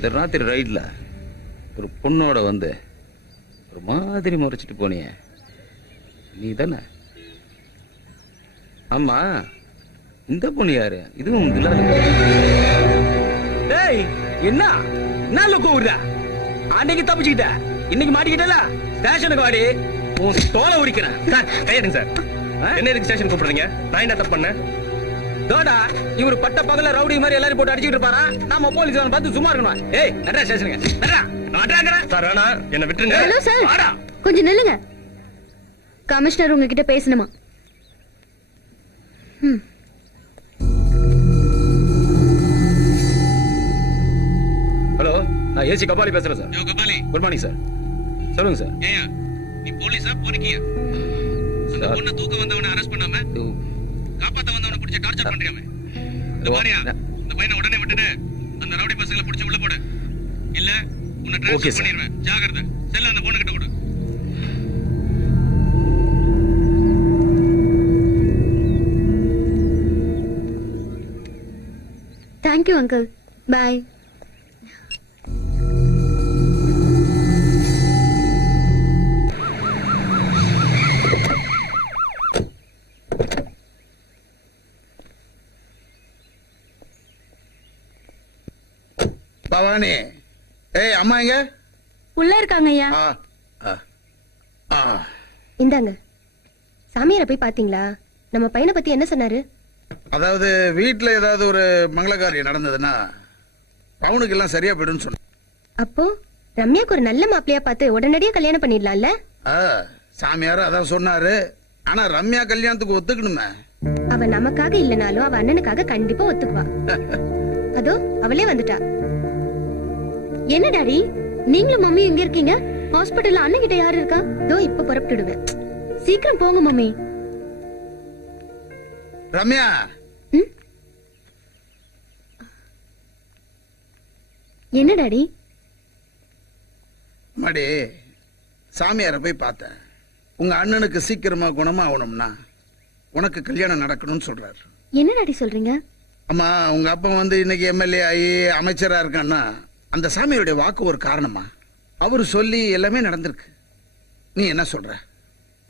நேற்று ராத்திரி ரைட்ல ஒரு பொண்ணோட வந்து ஒரு மாதிரி முறைச்சிட்டு போனியே நீ தானே? ஆமா, இந்த பொண்ணு யாரு? இதுவும் டேய், என்ன என்ன கூவுறா? அன்னைக்கு தப்பிச்சுக்கிட்ட, இன்னைக்கு மாட்டிக்கிட்டல. ஸ்டேஷனுக்கு வாடி, உன் தோலை உரிக்கிறேன். Sir கையெடுங்க sir. என்ன எதுக்கு ஸ்டேஷன் கூப்பிடுறீங்க? நான் என்ன தப்பு பண்ணேன்? தோடா, இவரு பட்ட பகல ரவுடி மாதிரி எல்லாரும் போட்டு அடிச்சிட்டு இருப்பாரா? நாம போலீஸ் பார்த்து சும்மா இருக்கணும். ஏய், நடரா ஸ்டேஷனுக்கு, நடரா. சார் வேணா, என்ன விட்டுருங்க. ஹலோ சார், வாடா. கொஞ்சம் நில்லுங்க. கமிஷனர் உங்ககிட்ட பேசணுமா? ஹலோ, நான் ஏசி கபாலி பேசுறேன் sir. Kabali, good morning sir. சொல்லுங்க சார். ஏயா நீ போலீஸா பொறுக்கியா? அந்த பொண்ணை தூக்க வந்தவனை அரெஸ்ட் பண்ணாம காப்பாத்த வந்தவனை பிடிச்ச டார்ச்சர் பண்றியாமே. இந்த மாதிரியா இந்த பையனை உடனே விட்டுட்டு அந்த ரவுடி பசங்களை பிடிச்சு உள்ள போடு. இல்ல உன்னை ட்ரான்ஸ்ஃபர் பண்ணிடுவேன். ஜாகிரதை. செல்ல அந்த பொண்ணு கிட்ட கொடு. Thank you uncle. பாய். பவானி, ஏய் அம்மா எங்க? உள்ள இருக்காங்க ஐயா. இந்தாங்க. சாமியாரை போய் பாத்தீங்களா? நம்ம பையனை பத்தி என்ன சொன்னாரு? அதாவது வீட்டுல ஏதாவது ஒரு மங்களகாரியம் நடந்ததுன்னா பவுனுக்கு எல்லாம் சரியா போயிடும்னு சொன்ன. அப்போ ரம்யாக்கு ஒரு நல்ல மாப்பிளையா பார்த்து உடனடியா கல்யாணம் பண்ணிடலாம்ல? சாமியார் அதான் சொன்னாரு. ஆனா ரம்யா கல்யாணத்துக்கு ஒத்துக்கணுமே. அவ நமக்காக இல்லனாலும் அவ அண்ணனுக்காக கண்டிப்பா ஒத்துக்குவா. அதோ அவளே வந்துட்டா. என்ன டாடி, நீங்களும் மம்மி எங்க இருக்கீங்க? ஹாஸ்பிடல்ல அண்ணன் கிட்ட யாரு இருக்கா? தோ இப்ப புறப்பட்டுடுவேன். சீக்கிரம் போங்க மம்மி. ரம்யா, என்ன டாடி? மடி, சாமியாரை போய் பார்த்தேன். உங்க அண்ணனுக்கு சீக்கிரமா குணமா ஆகணும்னா உனக்கு கல்யாணம் நடக்கணும்னு சொல்றாரு. என்ன டாடி சொல்றீங்க? அம்மா, உங்க அப்பா வந்து இன்னைக்கு எம்எல்ஏ ஆகி அமைச்சரா இருக்கான்னா அந்த சாமியோட வாக்கு ஒரு காரணமா? அவரு சொல்லி எல்லாமே நடந்திருக்கு. நீ என்ன சொல்ற?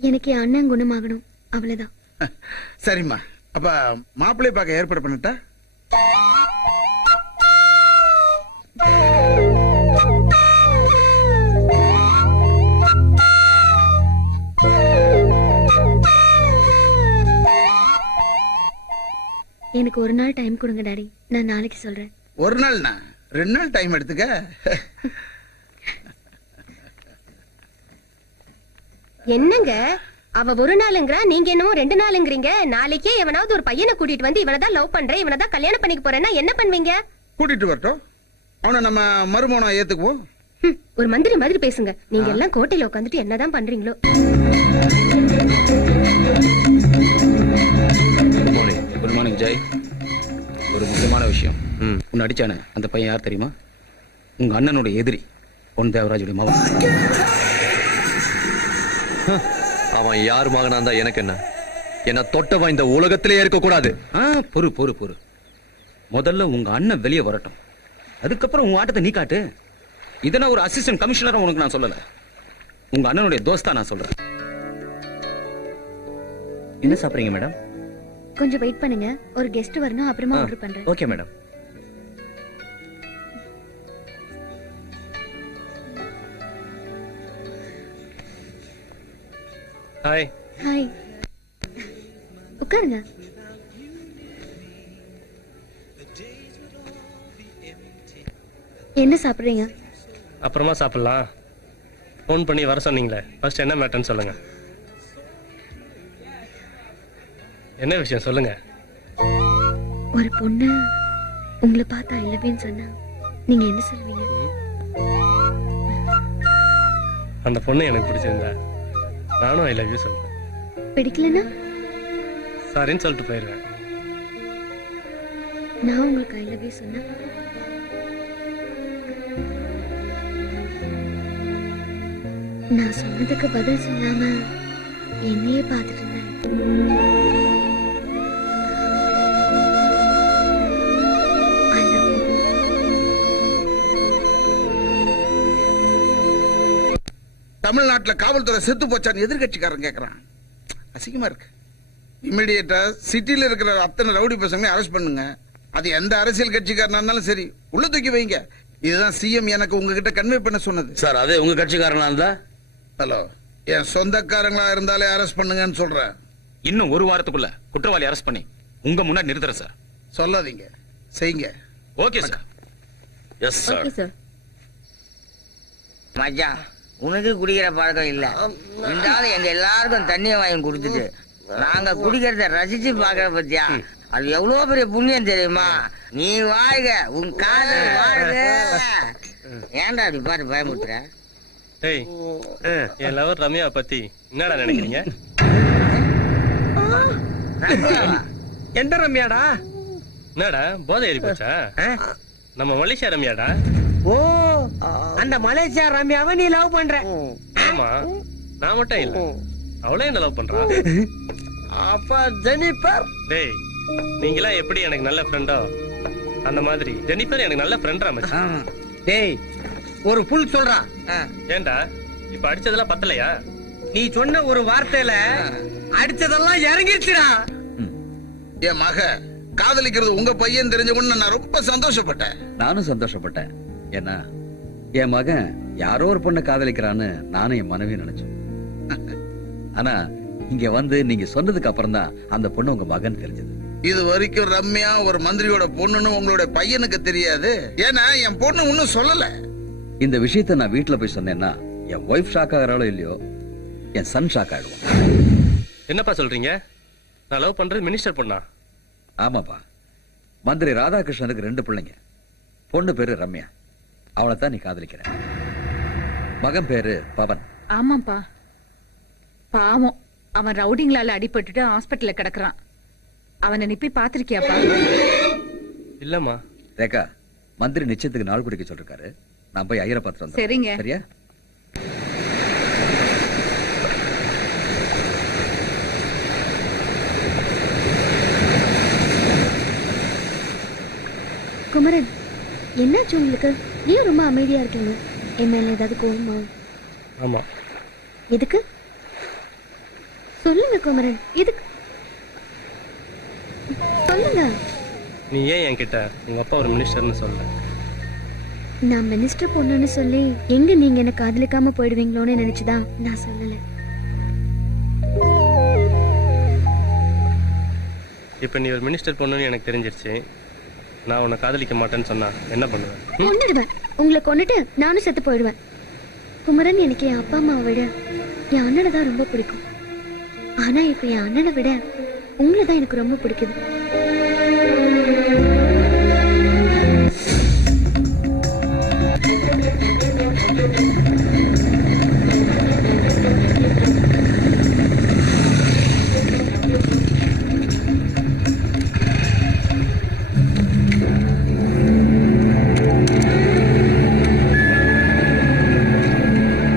எனக்கு என் அண்ணன் குணமாகணும், அவ்வளவுதான். சரிம்மா, அப்ப மாப்பிள்ளை பார்க்க ஏற்பாடு பண்ணிட்டா? எனக்கு ஒரு நாள் டைம் கொடுங்க டாடி, நான் நாளைக்கு சொல்றேன். ஒரு நாள்னா 2 நாள் டைம் எடுத்துக்க. என்னங்க அவ ஒரு நாளுங்கிறா, நீங்க என்னமோ 2 நாளுங்கிறீங்க. நாளைக்கே எவனாவது ஒரு பையனை கூட்டிட்டு வந்து இவனதான் லவ் பண்றேன், இவனதான் கல்யாணம் பண்ணிக்க போறேன்னா என்ன பண்ணுவீங்க? கூட்டிட்டு வரட்டும், அவனை நம்ம மருமகனா ஏத்துக்குவோம். ஒரு மந்திரி மாதிரி பேசுங்க. நீங்க எல்லாம் கோட்டையில உட்காந்துட்டு என்னதான் பண்றீங்களோ. Good morning Jai. ஒரு முக்கியமான விஷயம். உன்னை அடிச்சானே அந்த பையன் யார் தெரியுமா? உங்க அண்ணனுடைய எதிரி, பொன் தேவராஜுடைய மகன். அவன் யார் மகனா இருந்தா எனக்கு என்ன? என்ன தொட்டவன் இந்த உலகத்திலே இருக்க கூடாது. பொறு பொறு பொறு. முதல்ல உங்க அண்ணன் வெளியே வரட்டும், அதுக்கப்புறம் உங்க ஆட்டத்தை நீ காட்டு. இதை நான் ஒரு அசிஸ்டன்ட் கமிஷனரா உனக்கு நான் சொல்லல, உங்க அண்ணனுடைய தோஸ்தா நான் சொல்றேன். என்ன சாப்பிடுறீங்க மேடம்? கொஞ்சம் வெயிட் பண்ணுங்க, ஒரு கெஸ்ட் வரணும், அப்புறமா ஆர்டர் பண்றேன். Okay madam. ஹாய். ஹாய். உட்காருங்க. என்ன சாப்பிடுறீங்க? அப்புறமா சாப்பிடலாம். ஃபோன் பண்ணி வர சொன்னீங்களே, ஃபர்ஸ்ட் என்ன மேட்டர்னு சொல்லுங்க. என்ன விஷயம் சொல்லுங்க. ஒரு பொண்ணு உங்களை பார்த்தா இல்லவேன்னு சொன்னா நீங்க என்ன சொல்வீங்க? அந்த பொண்ணு எனக்கு பிடிச்சிருந்தா நானும் ஐ லவ் யூ சொல்றேன். பிடிக்கலனா சாரின்னு சொல்லிட்டு போயிடுவேன். நான் உங்களுக்கு ஐ லவ் யூ சொன்னா நான் சொன்னதுக்கு பதில் சொல்லாம என்னையே பார்த்துட்டு இருந்தேன். I love you. தமிழ்நாட்டுல காவல்துறை செத்து போச்சான்னு எதிர்கட்சிக்காரன் கேக்குறான். அசிங்கமா இருக்கு. இமிடியேட்டா சிட்டில இருக்கிற அத்தனை ரவுடி பசங்க அரெஸ்ட் பண்ணுங்க. அது எந்த அரசியல் கட்சிக்காரனா இருந்தாலும் சரி, உள்ள தூக்கி வைங்க. இதுதான் சிஎம் எனக்கு உங்ககிட்ட கன்வே பண்ண சொன்னது. சார் அதே உங்க கட்சிக்காரனா இருந்தா? ஹலோ, என் சொந்தக்காரங்களா இருந்தாலே அரெஸ்ட் பண்ணுங்கன்னு சொல்றேன். இன்னும் ஒரு வாரத்துக்குள்ள குற்றவாளி அரெஸ்ட் பண்ணி உங்க முன்னாடி நிறுத்துறேன் சார். சொல்லாதீங்க, செய்யுங்க. Okay sir. Yes sir. Okay sir. மச்சான், உனக்கு குடிக்கிற பழக்கம் இல்ல. இருந்தாலும் எங்க எல்லாருக்கும் தண்ணியை வாங்கி கொடுத்துட்டு நாங்க குடிக்கிறத ரசிச்சு பாக்குற பத்தியா, அது எவ்வளவு பெரிய புண்ணியம் தெரியுமா? நீ வாழ்க, உன் காதல் வாழ்க. ஏன்டா அப்படி பார்த்து பயமுறுத்துற? ஏய், என் லவர் ரம்யா பத்தி என்னடா நினைக்கிறீங்க? எந்த ரம்யாடா? என்னடா போதை ஏறி போச்சா? நம்ம மலேசியா ரம்யாடா. ஓ, அந்த மலேசியா ரம்யாவை நீ லவ் பண்ற? ஆமா, நான் மட்டும் இல்ல, அவளே என்ன லவ் பண்றா. அப்ப ஜெனிஃபர்? டேய், நீங்களா எப்படி எனக்கு நல்ல ஃப்ரெண்டோ அந்த மாதிரி ஜெனிஃபர் எனக்கு நல்ல ஃப்ரெண்டா மச்சான். டேய், ஒரு புல் சொல்றா. ஏன்டா இப்ப அடிச்சதெல்லாம் பத்தலையா? நீ சொன்ன ஒரு வார்த்தையில அடிச்சதெல்லாம் இறங்கிடுச்சுடா. என் மக காதலிக்கிறது உங்க பையன் தெரிஞ்ச உடனே நான் ரொம்ப சந்தோஷப்பட்டேன். நானும் சந்தோஷப்பட்டேன். ஏன்னா என் மகன் யாரோ ஒரு பொண்ணை காதலிக்கிறான்னு நானும் என் மனைவி நினைச்சேன். ஆனா இங்க வந்து நீங்க சொன்னதுக்கு அப்புறம் தான் அந்த பொண்ணு உங்க மகன் தெரிஞ்சது. இது வரைக்கும் ரம்யா ஒரு மந்திரியோட பொண்ணுன்னு உங்களுடைய பையனுக்கு தெரியாது. ஏன்னா என் பொண்ணு ஒன்னும் சொல்லல. இந்த விஷயத்த நான் வீட்டுல போய் சொன்னேன்னா என் ஒய்ஃப் ஷாக் ஆகிறாளோ இல்லையோ, என் சன் ஷாக் ஆயிடுவான். என்னப்பா சொல்றீங்க? நான் லவ் பண்றது மினிஸ்டர் பொண்ணா? ஆமாப்பா, மந்திரி ராதாகிருஷ்ணனுக்கு 2 பிள்ளைங்க. பொண்ணு பேரு ரம்யா, அவளை தான் நீ காதலிக்கிற. மகன் பேரு பவன். ஆமாப்பா, பாவம், அவன் ரவுடிங்களால அடிபட்டுட்டு ஹாஸ்பிட்டல்ல கிடக்குறான். அவனை நீ போய் பாத்திருக்கியாப்பா? இல்லம்மா. ரேகா, மந்திரி நிச்சயத்துக்கு நாள் குடிக்க சொல்லிருக்காரு. நான் போய் ஐயரை பார்த்துட்டு வந்தேன். சரிங்க. சரியா? குமரன், என்னாச்சு உங்களுக்கு? ஏன் ரொம்ப அமைதியா இருக்கீங்க? என் மேல ஏதாவது கோவமா? ஆமா. எதுக்கு சொல்லுங்க குமரன், எதுக்கு சொல்லுங்க. நீ ஏன் என்கிட்ட உங்க அப்பா ஒரு மினிஸ்டர்னு சொல்ல? நான் மினிஸ்டர் பொண்ணுன்னு சொல்லி எங்க நீங்க என்ன காதலிக்காம போயிடுவீங்களோன்னு நினைச்சுதான் நான் சொல்லல. இப்ப நீ ஒரு மினிஸ்டர் பொண்ணுன்னு எனக்கு தெரிஞ்சிருச்சு. நான் உன்னை காதலிக்க மாட்டேன்னு சொன்னா என்ன பண்ணுவேன்? கொன்னுடுவேன். உங்களை கொன்னுட்டு நானும் செத்து போயிடுவேன். குமரன், எனக்கு என் அப்பா அம்மாவை விட என் அண்ணனை தான் ரொம்ப பிடிக்கும். ஆனா இப்ப என் அண்ணனை விட உங்களை தான் எனக்கு ரொம்ப பிடிக்குது.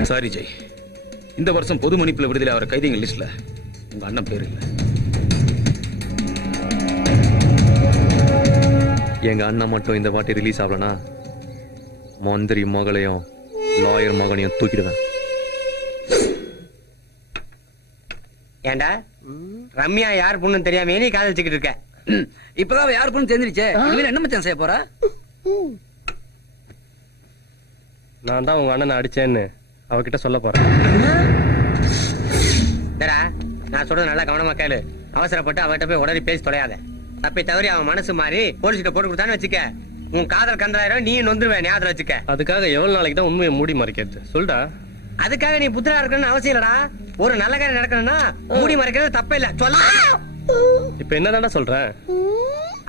சாரி ஜெய், இந்த வருஷம் பொது மன்னிப்புல விடுதலை ஆகிற கைதிகள் லிஸ்ட்ல உங்க அண்ணன் பேர் இல்ல. எங்க அண்ணன் மட்டும் இந்த வாட்டி ரிலீஸ் ஆகலனா மந்திரி மகளையும் லாயர் மகனையும் தூக்கிடுவேன். ஏண்டா ரம்யா யார் பொண்ணு தெரியாம நீ காதலிச்சுக்கிட்டு இருக்க? இப்பதான் யார் பொண்ணு தெரிஞ்சிருச்சே. என்ன மச்சான் செய்ய போறா? நான் தான் உங்க அண்ணனை அடிச்சேன்னு அவகிட்ட சொல்ல போறேன். நான் சொல்றது நல்லா கவனமா கேளு. அவசரப்பட்டு அவகிட்ட போய் உடனே பேசி தொலையாத. தப்பி தவறி அவன் மனசு மாறி போலீஸ்கிட்ட போட்டு கொடுத்தான்னு வச்சுக்க, உன் காதல் கந்தாயிரம் நீ நொந்துருவேன். ஞாபகம் வச்சுக்க. அதுக்காக எவ்வளவு நாளைக்கு தான் உண்மையை மூடி மறைக்கிறது? சொல்டா. அதுக்காக நீ புத்திரா இருக்கணும்னு அவசியம் இல்லடா. ஒரு நல்ல காரியம் நடக்கணும்னா மூடி மறைக்கிறது தப்பே இல்ல. சொல்ல இப்ப என்னதான்டா சொல்றேன்?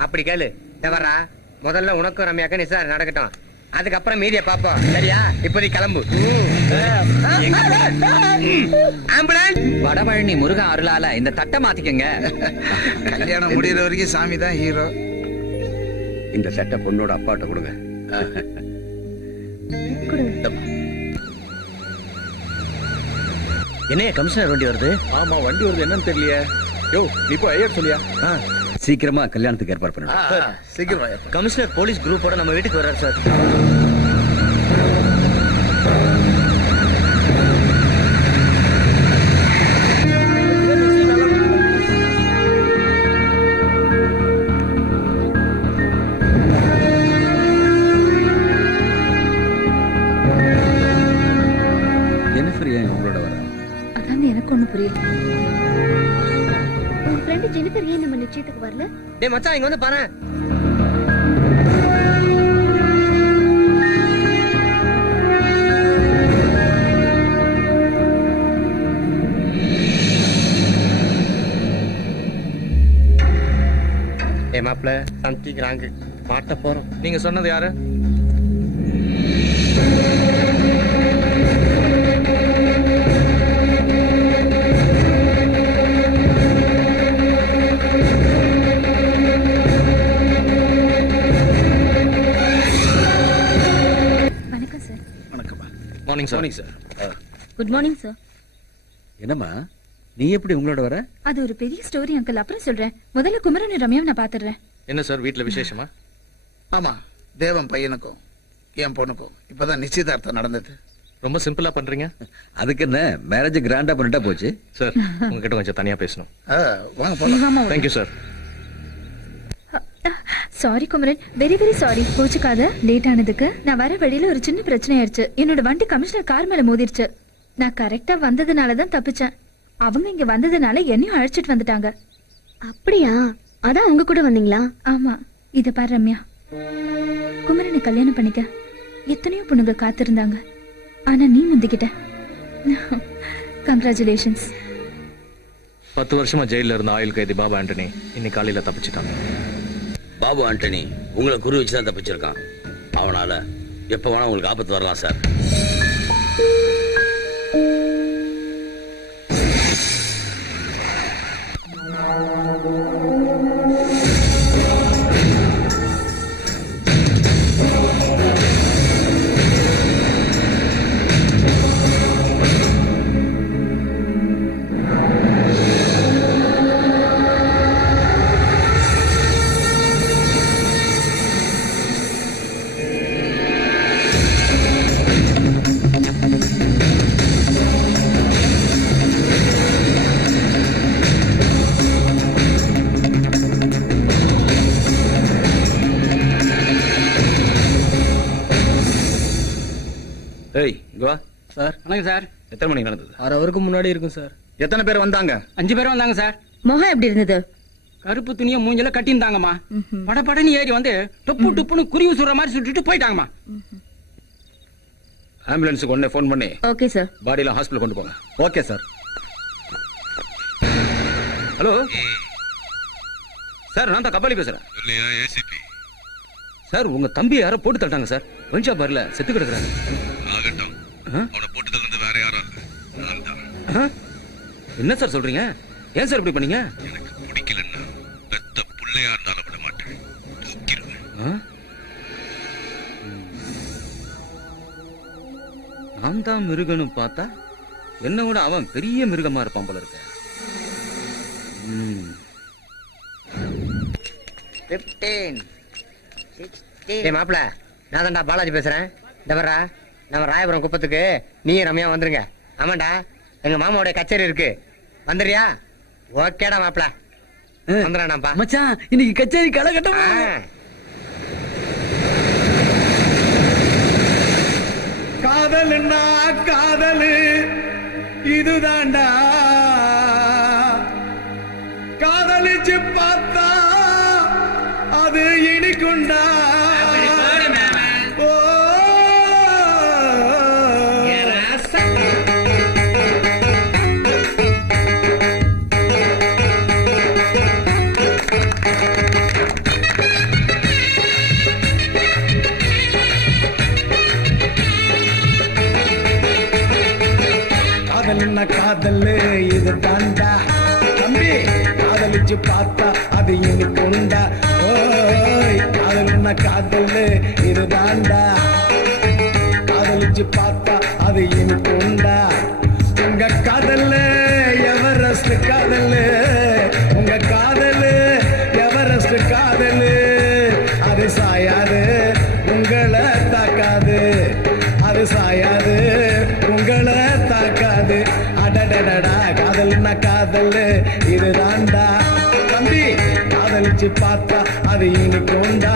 அப்படி கேளு. தேவரா, முதல்ல உனக்கும் ரம்யாக்கும் நிச்சயம் நடக்கட்டும். அதுக்கப்புறம் மீதிய பாப்போம். சரியா? இப்போதை கிளம்பு. வடபழனி முருகன் அருளால இந்த தட்டை மாத்திக்கங்க. கல்யாணம் முடிகிற வரைக்கும் சாமி தான் ஹீரோ. இந்த சட்டை பொண்ணோட அப்பாட்ட கொடுங்க. என்ன கமிஷனர் வண்டி வருது? ஆமா, வண்டி வருது. என்னன்னு தெரியலையே. யோ, நீ போய் ஐயர் சொல்லியா? சீக்கிரமா கல்யாணத்துக்கு ஏற்பாடு பண்ணுங்க. சீக்கிரமா. கமிஷனர் போலீஸ் குரூப்போட நம்ம வீட்டுக்கு வர்றாரு சார். உங்களோட வர? அதான் எனக்கு ஒண்ணு புரியல. உங்க ஃப்ரெண்ட் ஜெனிஃபர் ஏன் நம்ம நிச்சயத்துக்கு வரல? டேய் மச்சான் இங்க வந்து பாரு. மாப்பிள்ள சம்திங் ராங்கு மாட்ட போறோம். நீங்க சொன்னது யாரு? வணக்கம் சார். வணக்கம்மா. Morning sir. Morning sir. Good morning sir. என்னம்மா நீ எப்படி உங்களோட வர? அது ஒரு பெரிய ஸ்டோரி அங்கிள், அப்புறம் சொல்றேன். முதல்ல குமரன் ரம்யாவை நான் பாத்துறேன். என்ன சார் வீட்ல விசேஷமா? ஆமா, தேவன் பையனுக்கும் என் பொண்ணுக்கும் இப்பதான் நிச்சயதார்த்தம் நடந்தது. ரொம்ப சிம்பிளா பண்றீங்க. அதுக்கு என்ன மேரேஜ் கிராண்டா பண்ணிட்டா போச்சு. சார் உங்ககிட்ட கொஞ்சம் தனியா பேசணும். வாங்க போலாம். Thank you sir. Sorry Kumaran, very very sorry. கோச்சுக்காத, லேட் ஆனதுக்கு. நான் வர வழியில ஒரு சின்ன பிரச்சனை ஆயிடுச்சு. என்னோட வண்டி கமிஷனர் கார் மேல மோதிருச்சு. நான் கரெக்டா வந்ததுனாலதான் தப்பிச்சேன். அவங்க இங்க வந்ததுனால என்னையும் அழைச்சிட்டு வந்துட்டாங்க. அப்படியா? அதான் உங்க கூட வந்தீங்களா? ஆமா. இத பாரு ரம்யா, குமரனை கல்யாணம் பண்ணிக்க எத்தனையோ பொண்ணுங்க காத்திருந்தாங்க. ஆனா நீ முந்திக்கிட்ட. கங்க்ராச்சுலேஷன்ஸ். 10 வருஷமா ஜெயில இருந்த ஆயுள் கைதி பாபு ஆண்டனி இன்னைக்கு காலையில தப்பிச்சிட்டாங்க. பாபு ஆண்டனி உங்களை குறி வச்சுதான் தப்பிச்சிருக்கான். அவனால எப்ப வேணா உங்களுக்கு ஆபத்து வரலாம் சார். ஏய் இங்க வா. சார் வணக்கம் சார். எத்தனை மணிக்கு நடந்தது? 6 ஹவருக்கு முன்னாடி இருக்கும் சார். எத்தனை பேர் வந்தாங்க? 5 பேர் வந்தாங்க சார். முகம் எப்படி இருந்தது? கருப்பு துணியை மூஞ்சில கட்டியிருந்தாங்கம்மா. படபடன்னு ஏறி வந்து டொப்பு டொப்புன்னு குருவி சுடுற மாதிரி சுட்டுட்டு போயிட்டாங்கம்மா. ஆம்புலன்ஸுக்கு உடனே ஃபோன் பண்ணி ஓகே சார். பாடியில ஹாஸ்பிடல் கொண்டு போங்க. Okay sir. ஹலோ சார், நான் தான் கபாலி பேசுறேன். ஏசிபி சார் உங்க தம்பி யாரோ போட்டு தள்ளிட்டாங்க சார். பஞ்சா பார்ல செத்து கிடக்குறாங்க. ஆகட்டும், அவனை போட்டு தள்ளது வேற யாரும் இல்ல, நான் தான். என்ன சார் சொல்றீங்க? ஏன் சார் இப்படி பண்ணீங்க? எனக்கு பிடிக்கலன்னா பெத்த புள்ளையா இருந்தாலும் விட மாட்டேன், தூக்கிடுவேன். நான் தான் மிருகன்னு பார்த்தா என்ன விட அவன் பெரிய மிருகமா இருப்பான் போல இருக்க. 15 16. ஏய் மாப்பிள, நான் தான்டா பாலாஜி பேசுறேன். இந்த வர்றா, நம்ம ராயபுரம் குப்பத்துக்கு நீ ரம்யா வந்துருங்க. ஆமாண்டா, எங்க மாமாவோட கச்சேரி இருக்கு, வந்துடுறியா? ஓகேடா மாப்பிள, வந்துடுறான்ப்பா. மச்சான் இன்னைக்கு கச்சேரி கலகட்டம். காதல்னா காதலு இதுதாண்டா, காதலிச்சு பார்த்தா அது இனிக்குண்டா. காதல்னா காதலு இது தாண்டா தம்பி, காதலிச்சு பார்த்தா அது இனிக்குண்டா. ஓய் காதல்னா காதலு இது தாண்டா, காதலிச்சு பார்த்தா அது இனிக்குண்டா. உங்க காதல் எவரெஸ்ட் காதல், உங்க காதல் எவரெஸ்ட் காதல். அது சாயாது உங்களை தாக்காது, அது சாயாது உங்களை தாக்காது. அடடடடா காதல்னா காதல் இதுதாண்டா தம்பி, காதலிச்சு பார்த்தா அது இனிக்குண்டா.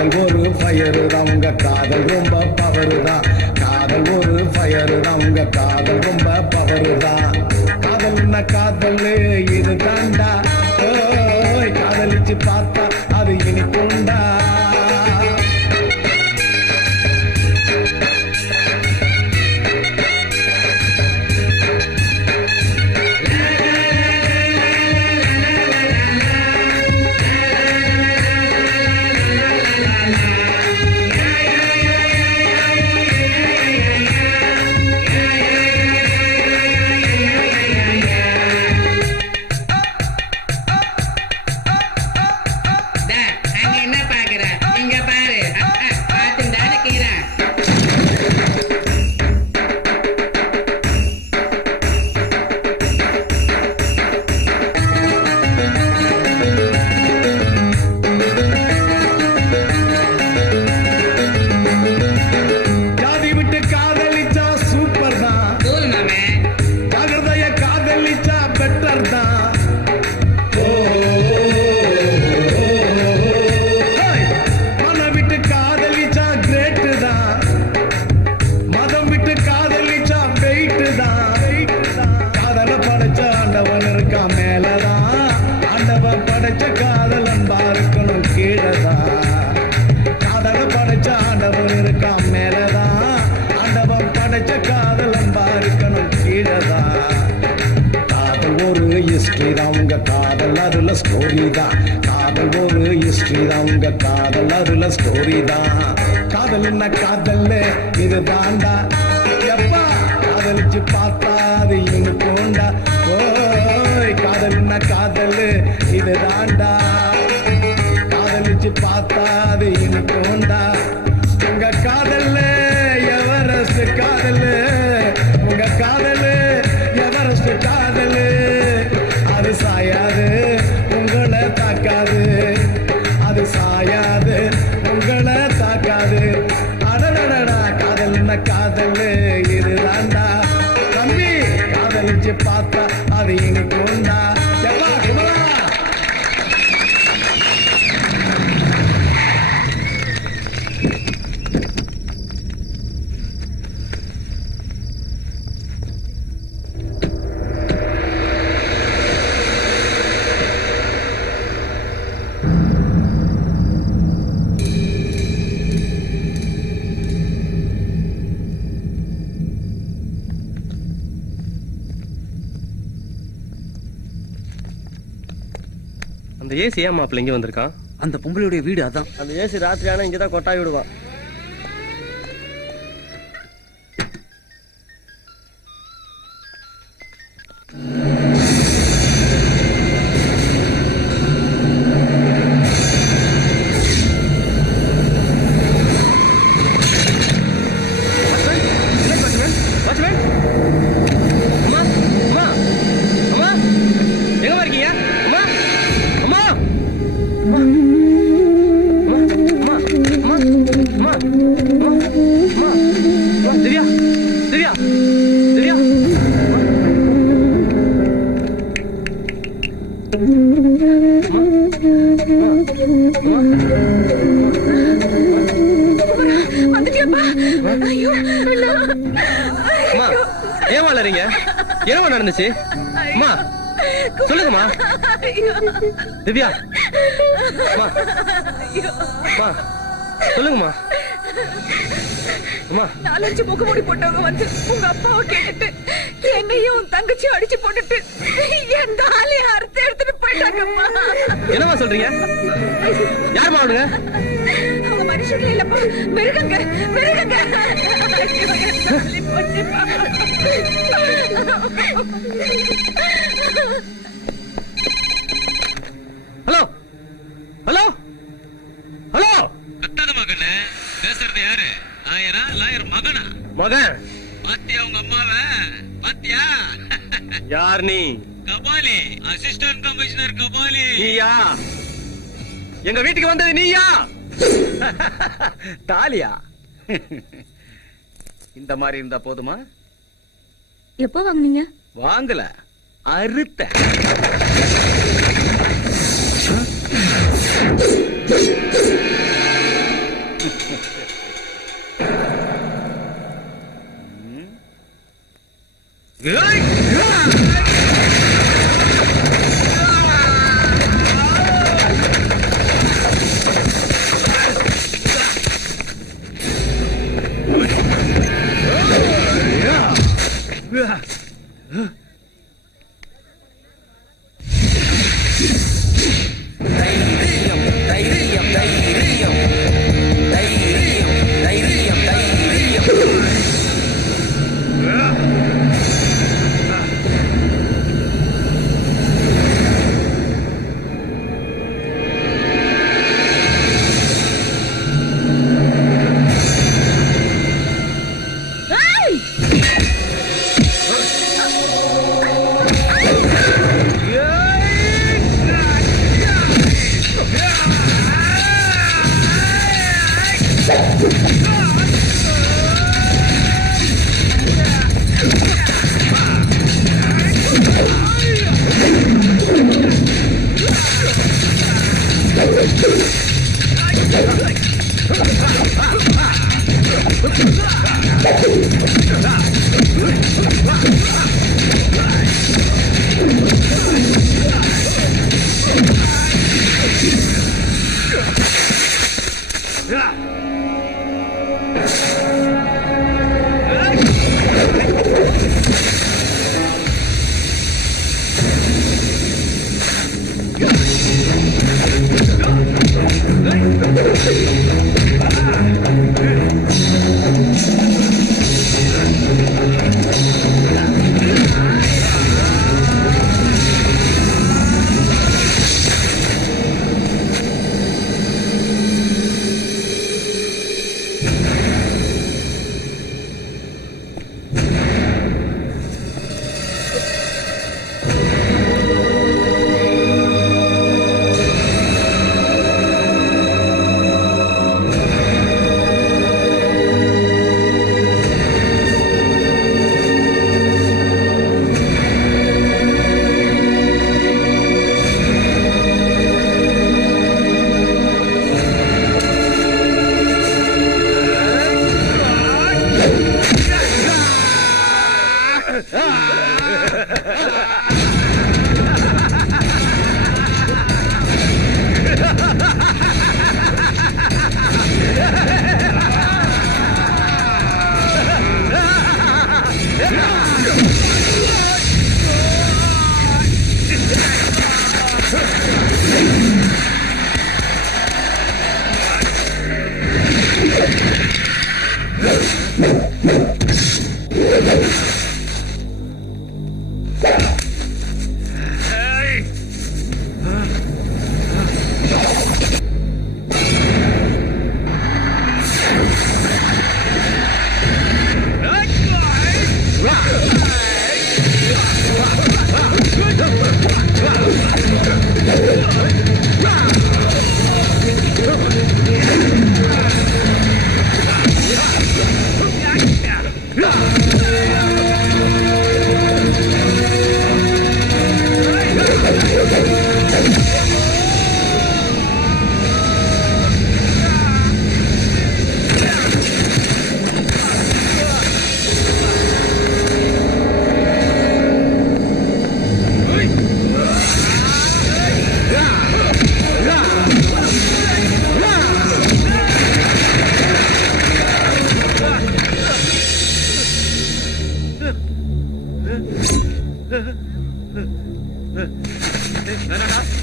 காதல் ஒரு ஃபயரு தான் உங்க காதல் ரொம்ப பவரு தான் காதல் ஒரு ஃபயரு தான் உங்க காதல் ரொம்ப பவரு தான் காதல்னா காதல் இது தாண்டா ஓய் காதலிச்சு பார்த்தா அது இனிக்குண்டா ஸ்டோரி தான் காதல் ஒரு ஹிஸ்டரி தான் உங்க காதல் அதுல ஸ்டோரி தான் காதல்னா காதல் இது தாண்டா எப்பா காதலிச்சு பார்த்தா அது இனிக்குண்டா ஓய் காதல்னா காதல் இது தாண்டா காதலிச்சு பார்த்தா அது இனிக்குண்டா உங்க காதல் எவரெஸ்ட் காதல் உங்க காதல் எவரெஸ்ட் காதல் அது சாயாது உங்களை தாக்காது அது சாயாது உங்களை தாக்காது அடடடா காதல்னா காதல் இதுதாண்டா தம்பி காதலிச்சு பார்த்தா அது இனிக்குண்டா எப்பா குமரா அந்த ஏசி ஏன் மாப்பிள்ள இங்க வந்திருக்கான்? அந்த பொம்பளையுடைய வீடு அதான். அந்த ஏசி ராத்திரி ஆனா இங்கதான் கொட்டாய் விடுவான். என்னவா நடந்துச்சு? அம்மா சொல்லுங்கம்மா. திவ்யா சொல்லுங்கம்மா. அம்மா 4-5 முகமூடி போட்டவங்க வந்து உங்க அப்பாவை கேட்டுட்டு என்னையும் உன் தங்கச்சியும் அடிச்சு போட்டுட்டு என் தாலியை அறுத்து எடுத்துட்டு போயிட்டாங்கம்மா. என்னவா சொல்றீங்க? யாருமா அவனுங்க? அவங்க மனுஷங்களே இல்லப்பா, மிருகங்க மிருகங்க. Hello hello hello. அத்தாத மகன் பேசுறது யாரு? லாயரா? லாயர் மகனா? மகன். பாத்தியா உங்க அம்மாவை? பாத்தியா? யார் நீ? Kabali, assistant commissioner Kabali. நீயா? எங்க வீட்டுக்கு வந்தது நீயா? தாலியா? இந்த மாதிரி இருந்தா போதுமா? எப்போ வாங்குனீங்க? வாங்கல, அறுத்த.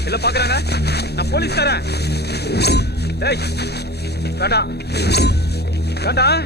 எல்லாம் பாக்குறாங்க. நான் போலீஸ்காரன். டேய் வேண்டாம் வேண்டாம்.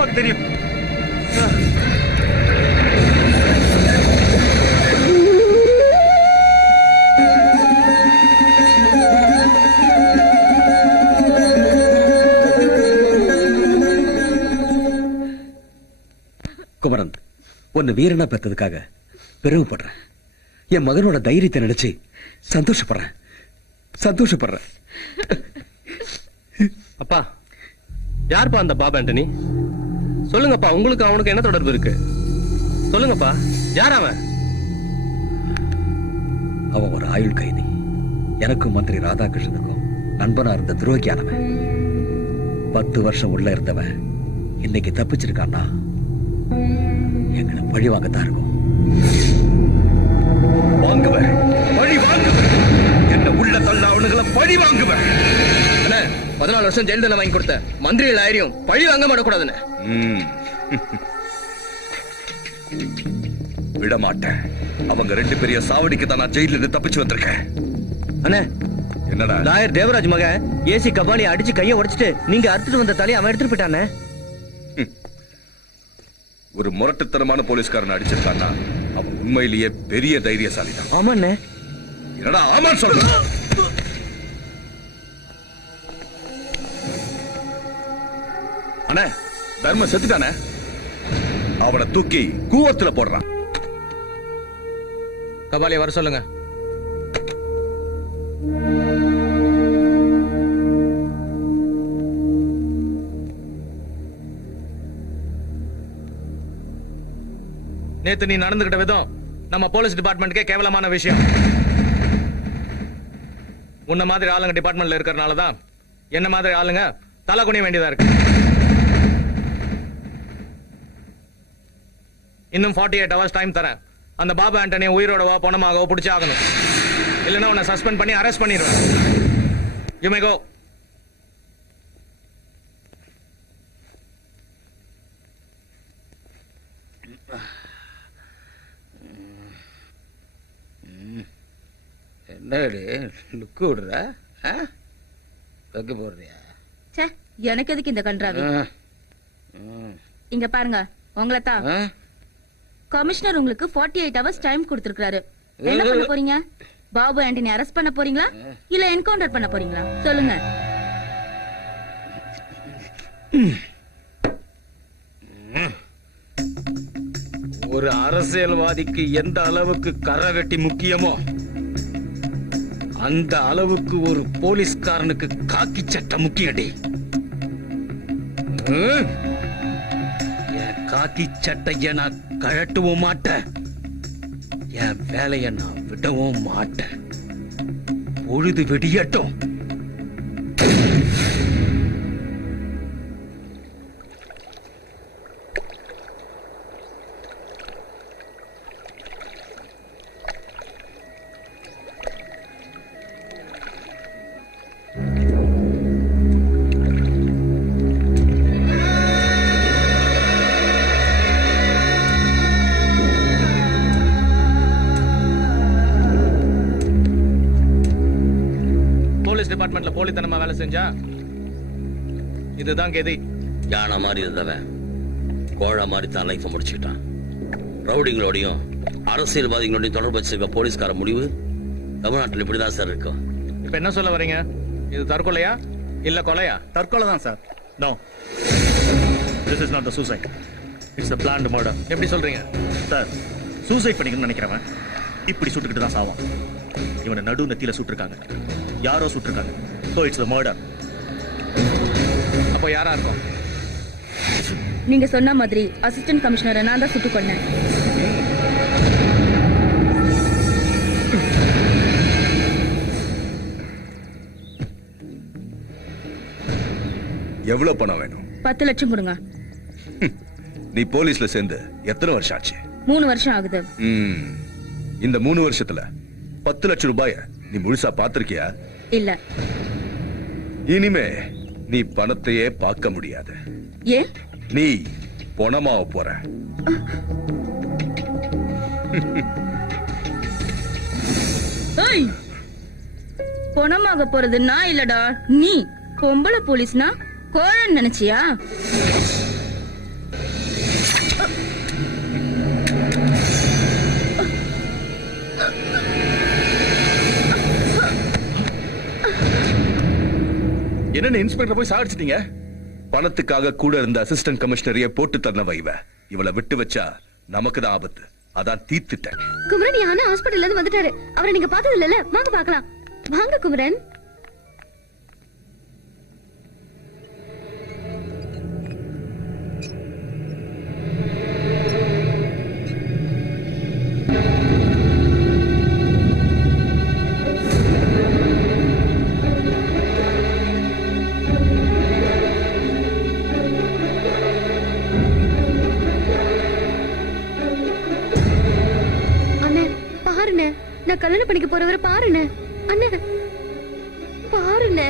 அப்பாவுக்கு தெரியும். குமரன், உன்னை வீரனா பெற்றதுக்காக பெருமைப்படுறேன். என் மகனோட தைரியத்தை நினைச்சு சந்தோஷப்படுறேன். அப்பா, யாருப்பா அந்த பாபு ஆண்டனி? சொல்லுங்கப்பா, உங்களுக்கு அவனுக்கு என்ன தொடர்பு இருக்கு? சொல்லுங்கப்பா, யார் அவன்? அவன் ஒரு ஆயுள் கைதி. எனக்கும் மந்திரி ராதாகிருஷ்ணனுக்கும் நண்பனா இருந்த துரோகியானவன். 10 வருஷம் உள்ள இருந்தவன் இன்னைக்கு தப்பிச்சிருக்கான்னா எங்களை பழி வாங்கத்தான் இருக்கும். வாங்குவேன், பழி வாங்குவேன். என்ன உள்ள தள்ள அவனுங்களை பழி வாங்குவேன். 14 வருஷம் ஜெயில் தண்டனை வாங்கி கொடுத்த மந்திரிகள் ஆயிரம் பழி வாங்க மாட்டக்கூடாதுன்னு. விட மாட்டேன். அவங்க 2 பெரிய சாவடிக்கு தான் நான் ஜெயில இருந்து தப்பிச்சு வந்திருக்கேன். அண்ணே, என்னடா? லாயர் தேவராஜ் மக ஏசி கபாலி அடிச்சு கையை உடைச்சிட்டு நீங்க அறுத்துட்டு வந்த தலையை அவன் எடுத்துட்டு போயிட்டானே. ஒரு முரட்டுத்தனமான போலீஸ்காரன் அடிச்சிருக்கான்னா அவன் உண்மையிலேயே பெரிய தைரியசாலி தான். ஆமாண்ணே. என்னடா ஆமா சொல்ற? அண்ணே, தர்ம செத்துட்டானே. அவனை தூக்கி கூவத்துல போடுறான். கபாலியை வர சொல்லுங்க. நேத்து நீ நடந்துகிட்ட விதம் நம்ம போலீஸ் டிபார்ட்மெண்ட்கே கேவலமான விஷயம். உன்ன மாதிரி ஆளுங்க டிபார்ட்மெண்ட்ல இருக்கறனாலதான் என்ன மாதிரி ஆளுங்க தலை குனிய வேண்டியதா இருக்கு. இன்னும் 48 hours டைம் தரேன். அந்த பாபு ஆண்டனியை உயிரோடவோ பணமாகவோ பிடிச்சி ஆகணும். இல்லைன்னா உன்னை சஸ்பெண்ட் பண்ணி அரெஸ்ட் பண்ணிடுவேன். யூ மே கோ. என்னடி லுக்கு விடுற? வைக்க போடுறியா? ச்சே, எனக்கு எதுக்கு இந்த கன்றாவி? இங்க பாருங்க, உங்களை தான் கமிஷனர் உங்களுக்கு 48 hours டைம் கொடுத்திருக்காரு. என்ன பண்ண போறீங்க? பாபு ஆண்டனி அரெஸ்ட் பண்ண போறீங்களா இல்ல என்கவுண்டர் பண்ண போறீங்களா? சொல்லுங்க. ஒரு அரசியல்வாதிக்கு எந்த அளவுக்கு கரை வெட்டி முக்கியமோ அந்த அளவுக்கு ஒரு போலீஸ்காரனுக்கு காக்கி சட்டை முக்கியடி. என் காக்கி சட்டைய நான் கழட்டவும் மாட்டேன், என் வேலையை நான் விடவும் மாட்டேன். பொழுது விடியட்டும். டிபார்ட்மெண்ட்ல போலித்தனமா வேலை செஞ்சா இதுதான் கெதி. யானை மாதிரி இருந்தவன் கோழ மாதிரி தான் லைஃப் முடிச்சுக்கிட்டான். ரவுடிங்களோடையும் அரசியல்வாதிகளோடையும் தொடர்பு வச்சிருக்க போலீஸ்கார முடிவு தமிழ்நாட்டில் இப்படிதான் சார் இருக்கும். இப்ப என்ன சொல்ல வரீங்க? இது தற்கொலையா இல்ல கொலையா? தற்கொலை தான் sir. No, this is not the suicide, it's a planned murder. எப்படி சொல்றீங்க சார்? சூசைட் பண்ணிக்கணும்னு நினைக்கிறவன் இப்படி சுட்டுக்கிட்டு தான் சாவான். இவனை நடு நெத்தியில சுட்டிருக்காங்க, யாரோ சுட்டிருக்காங்க. So it's a murder. அப்போ யாரா இருக்கும்? நீங்க சொன்ன மாதிரி அசிஸ்டன்ட் கமிஷனரை நான் தான் சுட்டுக் கொன்னேன். எவ்வளவு பணம் வேணும்? 10 லட்சம் கொடுங்க. நீ போலீஸ்ல சேர்ந்து எத்தனை வருஷம் ஆச்சு? 3 வருஷம் ஆகுது. இந்த 3 வருஷத்துல 10 லட்சம் ரூபாய நீ முழுசா பாத்திருக்கியா? இல்ல. இனிமே நீ பணத்தையே பார்க்க முடியாது. ஏன்? நீ பணமாவ போற. பணமாக போறது நான் இல்லடா, நீ. பொம்பளை போலீஸ்னா கோழன்னு நினைச்சியா? என்னென்ன இன்ஸ்பெக்டர் போய் சாடிச்சிட்டீங்க? பணத்துக்காக கூட இருந்த அசிஸ்டன்ட் கமிஷனரையே போட்டு தரனவ இவ. இவளை விட்டு வச்சா நமக்கு தான் ஆபத்து. அதான் தீர்த்துட்டேன். குமரன் யானை ஹாஸ்பிடல்ல இருந்து வந்துட்டாரு. அவரை நீங்க பார்த்தது இல்லல? வாங்க பார்க்கலாம். வாங்க குமரன். நான் கல்யாணம் பண்ணிக்க போறவரை பாருண்ணே. அண்ணே பாருண்ணே.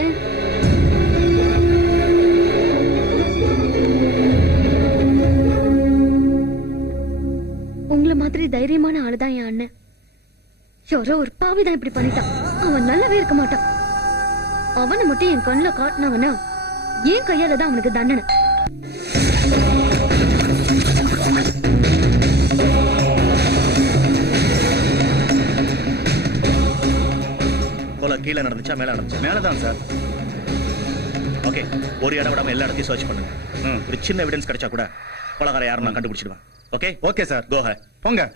உங்களை மாதிரி தைரியமான ஆளுதான் என் அண்ணன். யாரோ ஒரு பாவிதான் இப்படி பண்ணிட்டான். அவன் நல்லாவே இருக்க மாட்டான். அவனை மட்டும் என் கண்ணுல காட்டினவனா என் கையால தான் அவனுக்கு தண்டனை. கீழே நடந்துச்சா மேல நடந்துச்சா? மேலதான் சார். ஓகே, ஒரு இடம் விடாம எல்லா இடத்தையும் சர்ச் பண்ணுங்க. ஒரு சின்ன எவிடன்ஸ் கிடைச்சா கூட கொலகார யாரும் நான் கண்டுபிடிச்சிடுவேன். ஓகே ஓகே சார், கோ ஹெட். போங்க.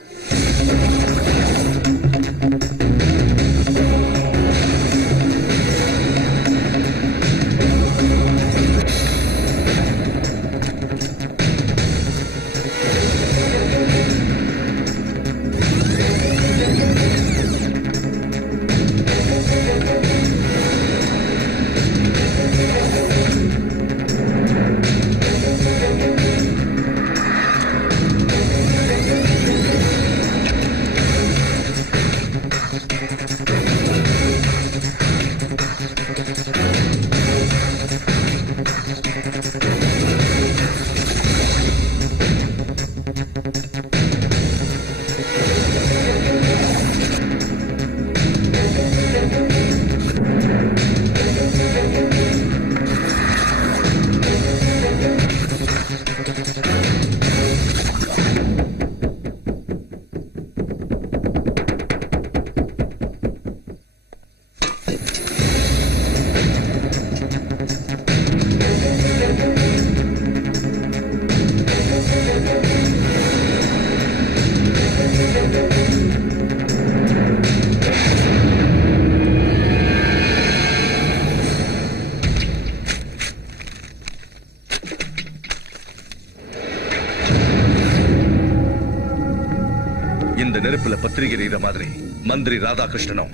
இந்த நெருப்புல பத்திரிகை எறிகிற மாதிரி மந்திரி ராதாகிருஷ்ணனும்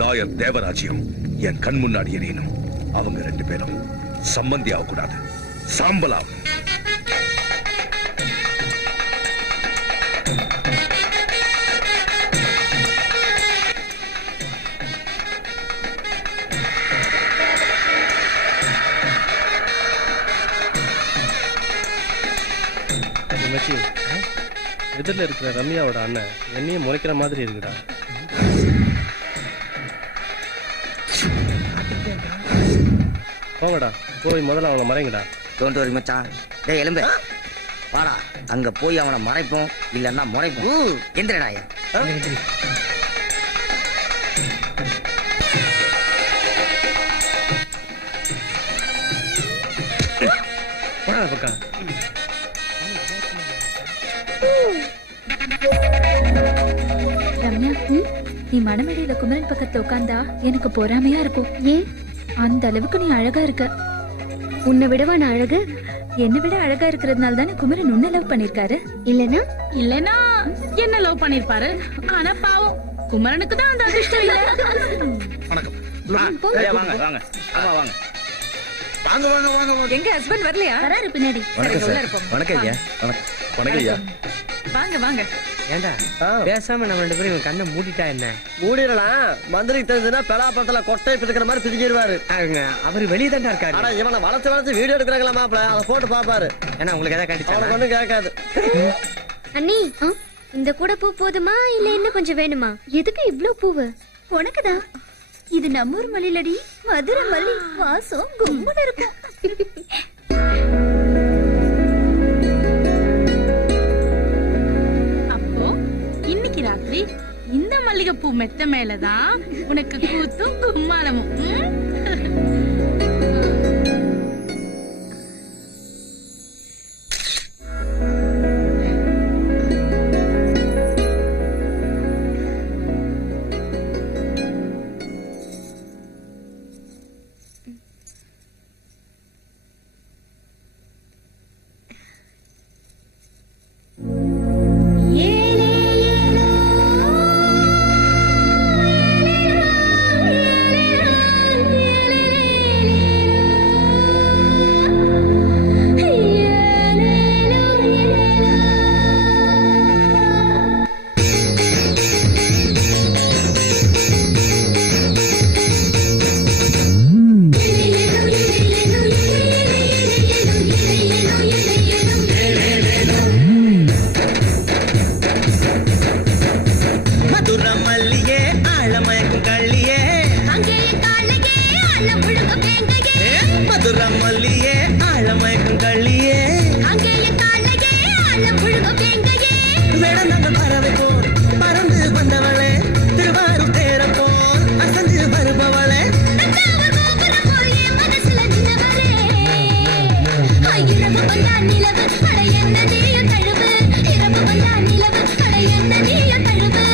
லாயர் தேவராஜியும் என் கண் முன்னாடி எரியணும். அவங்க 2 பேரும் சம்பந்தி ஆகக்கூடாது, சாம்பலாகும். எதிரில் இருக்கிற ரம்யாவோட அண்ணன் என்னையும் முறைக்கிற மாதிரி இருக்குடா. போங்கடா, போய் முதல்ல அவனை மறைங்கடா. டோன்ட் வரி மச்சான். டேய் எலும்பு வாடா, அங்க போய் அவனை மறைப்போம், இல்லன்னா முறைப்போம். எந்திரடா. போடா பக்கா. ரம்யா, நீ மணமேடையில குமரன் பக்கத்துல உட்கார்ந்தா எனக்கு பொறாமையா இருக்கும். ஏன்? அந்த அளவுக்கு நீ அழகா இருக்க. உன்னை விடவா நான் அழகு? என்னை விட அழகா இருக்கிறதுனால தானே குமரன் உன்னை லவ் பண்ணிருக்காரு. இல்லனா என்ன லவ் பண்ணிருப்பாரு. ஆனா பாவம் குமரனுக்கு தான் அந்த அதிர்ஷ்டம் இல்ல. வணக்கம். வாங்க வாங்க வாங்க வாங்க வாங்க வாங்க வாங்க. எங்க ஹஸ்பண்ட் வரலையா? வராரு பின்னாடி. உள்ள இருப்போம். வணக்கம் ஐயா. வணக்கம் ஐயா. வாங்க வாங்க. ஏண்டா பேசாம நம்ம 2 பேரும் இவன் கண்ணை மூடிட்டா என்ன? மூடிடலாம். மந்திரிக்கு தெரிஞ்சதுன்னா பெலாப்பழத்துல கொட்டை பிடிக்கிற மாதிரி பிடிக்கிடுவாரு. அவரு வெளியே தான்டா இருக்காரு. ஆனா இவனை வளர்த்து வீடியோ எடுக்கிறாங்களா மாப்பிள, அதை போட்டு பாப்பாரு. ஏன்னா உங்களுக்கு எதாவது கண்டிச்சா அவனுக்கு ஒண்ணும் கேட்காது. அண்ணி, இந்த கூட பூ போதுமா இல்ல இன்னும் கொஞ்சம் வேணுமா? எதுக்கு இவ்ளோ பூவு? உனக்குதான். இது நம்ம ஊர் மல்லிலடி, மதுரை மல்லி. வாசம் கும்முன்னு இருக்கும். அப்போ இன்னைக்கு ராத்திரி இந்த மல்லிகைப்பூ மெத்த மேலதான் உனக்கு கூத்தும் கும்மாளமும். மல்லியே ஆழமயக்கும் கள்ளியே அங்கேயே காலையே ஆழம் முழுகும் வேங்கையே வேடந்தாங்கள் பறவை போல் பறந்து வந்தவளே திருவாரூர் தேர போல் அசந்து வருபவளே தஞ்சாவூர் கோபுரம் போல் என் மனசுல நிலவரே இரவு வந்தா நிலவு அட என்ன நீயும் தழுவு இரவு வந்தா நிலவு அட என்ன நீயும் தழுவு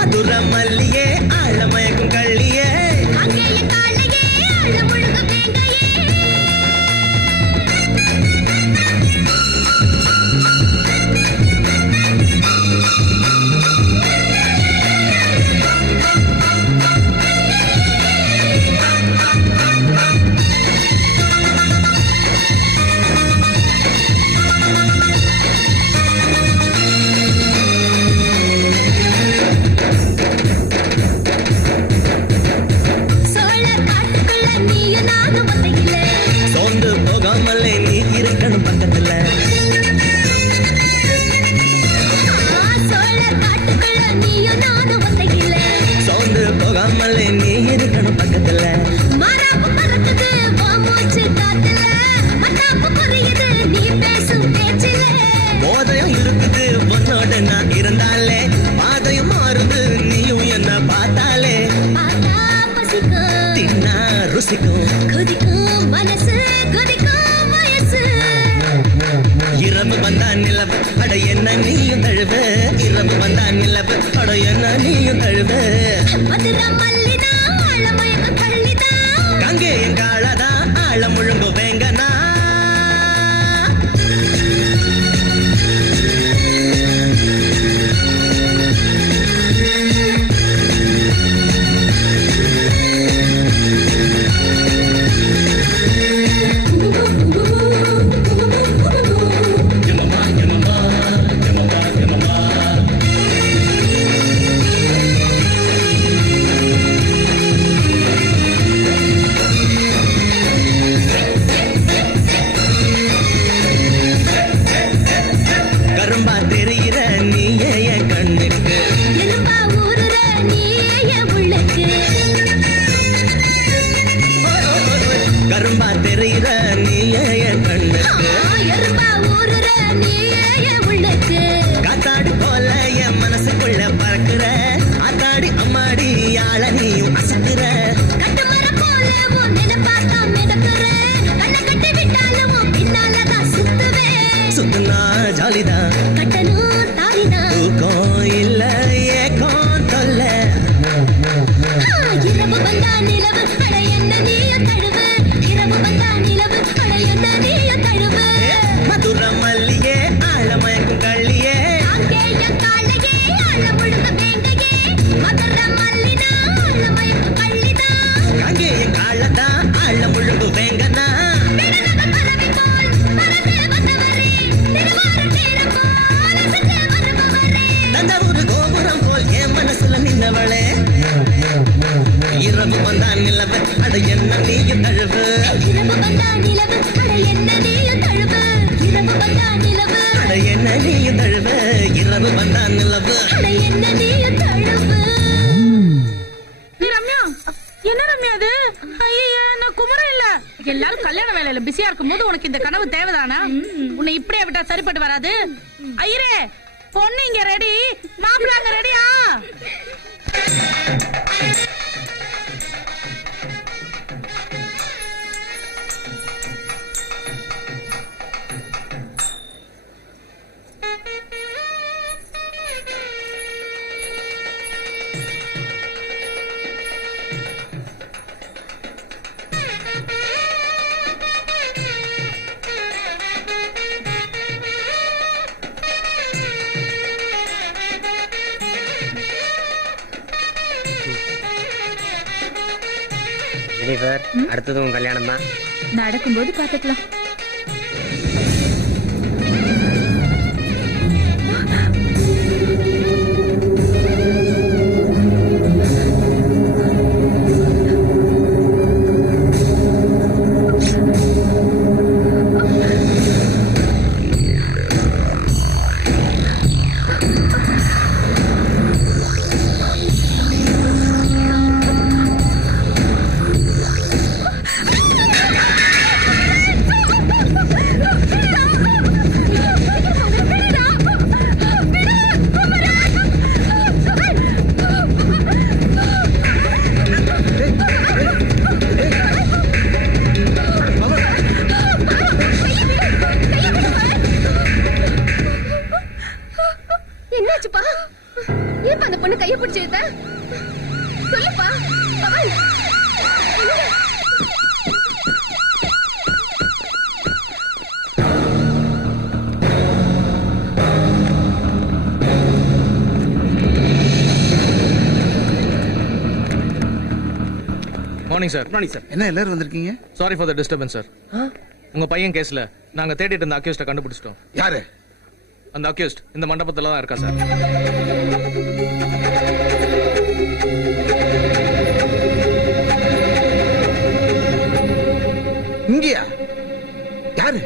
மதுர மல்லியே ஆழமயக்கும் கள்ளியே அங்கேயே காலையே ஆழம் முழுகும் வேங்கையே சோழர் காட்டுக்குள்ள நீயும் நானும் ஒத்தையில சோர்ந்து போகாமலே நீ இருக்கணும் பக்கத்துல சோழர் காட்டுக்குள்ள நீயும் நானும் ஒத்தையில சோர்ந்து போகாமலே நீ இருக்கணும் பக்கத்துல மாறாப்பு பறக்குது உன் மூச்சு காத்துல மத்தாப்பு புரியுது நீ பேசும் பேச்சில போதையும் இருக்குது உன்னோட நான் இருந்தாலே பாதையும் மாறுது நீயும் என்ன பார்த்தாலே பார்த்தா பசிக்கும் தின்னா ருசிக்கும் குதிக்கும் மனசு குதிக்கும் வயசு இரவு வந்தா நிலவு அட என்ன நீயும் தழுவு இரவு வந்தா நிலவு அட என்ன நீயும் தழுவு மதுரை மல்லிதா ஆழமயக்க கள்ளிதா கங்கேயன் காலதா ஆழ முழுங்கு வேங்கனா கரும்பா தெரிகிற நீயே என் கண்ணுக்கு எலும்பா ஊறுற நீயே என் உள்ளுக்கு கரும்பா தெரிகிற நீயே என் கண்ணுக்கு எலும்பா ஊறுற நீயே என் உள்ளுக்கு காத்தாடி போல என் மனசுக்குள்ள பறக்குற ஆத்தாடி அம்மாடி யாழ நீயும் அசத்துற கட்டுமரம் போல உன் நினைப்பாத்தான் மிதக்குற கண்ணை கட்டி விட்டாலும் உன் பின்னாலதான் சுத்துவேன் சுத்துனா ஜாலிதான் கட்டணும் தாலிதான் தூக்கம் இல்ல ஏக்கம் தொல்ல இரவு வந்தா நிலவு அட என்ன நீயும் தழுவு இரவு வந்தா நிலவு அட என்ன நீயும் தழுவு மதுர மல்லியே ஆழமயக்கும் கள்ளியே அங்கேய காலையே ஆழ முழுக வேங்கையே மதுரை மல்லிதா ஆழமயக்க கள்ளிதா கங்கேயன் காலதா ஆழ முழுங்கு வேங்கனா விடநக பறவை போல் பறந்து வந்தவரே திருவாரூர் தேர போல் அசைந்து வருபவரே தஞ்சாவூர் கோபுரம் போல் என் மனசுல நின்னவளே இரவு வந்தா நிலவு அட என்ன நீயும் தழுவு இரவு வந்தா நிலவு அட என்ன நீயும் தழுவு இரவு வந்தா நிலவு அட என்ன நீயும் தழுவு இரவு வந்தா நிலவு அட என்ன நீயும் தழுவு ரம்யா என்ன ரம்யா அது ஐயா நான் குமரம் இல்ல எல்லாரும் கல்யாண வேலையில பிஸியா இருக்கும்போது உனக்கு இந்த கனவு தேவைதானா உன்னை இப்படியே விட்டா சரிப்பட்டு வராது ஐயரே பொண்ணு இங்க ரெடி மாப்பிள்ள அங்க ரெடியா ஜெனிஃபர் அடுத்தது உன் கல்யாணம் தான் நடக்கும்போது பாத்துக்கலாம். Morning sir. Morning sir. என்ன எல்லாரும் வந்திருக்கீங்க? Sorry for the disturbance sir. உங்க பையன் கேஸ்ல நாங்க தேடிட்டு இருந்த அக்யூஸ்ட கண்டுபிடிச்சிட்டோம். யாரு அந்த அக்யூஸ்ட்? இந்த மண்டபத்துல தான் இருக்கா சார். இங்கயா? யாரு?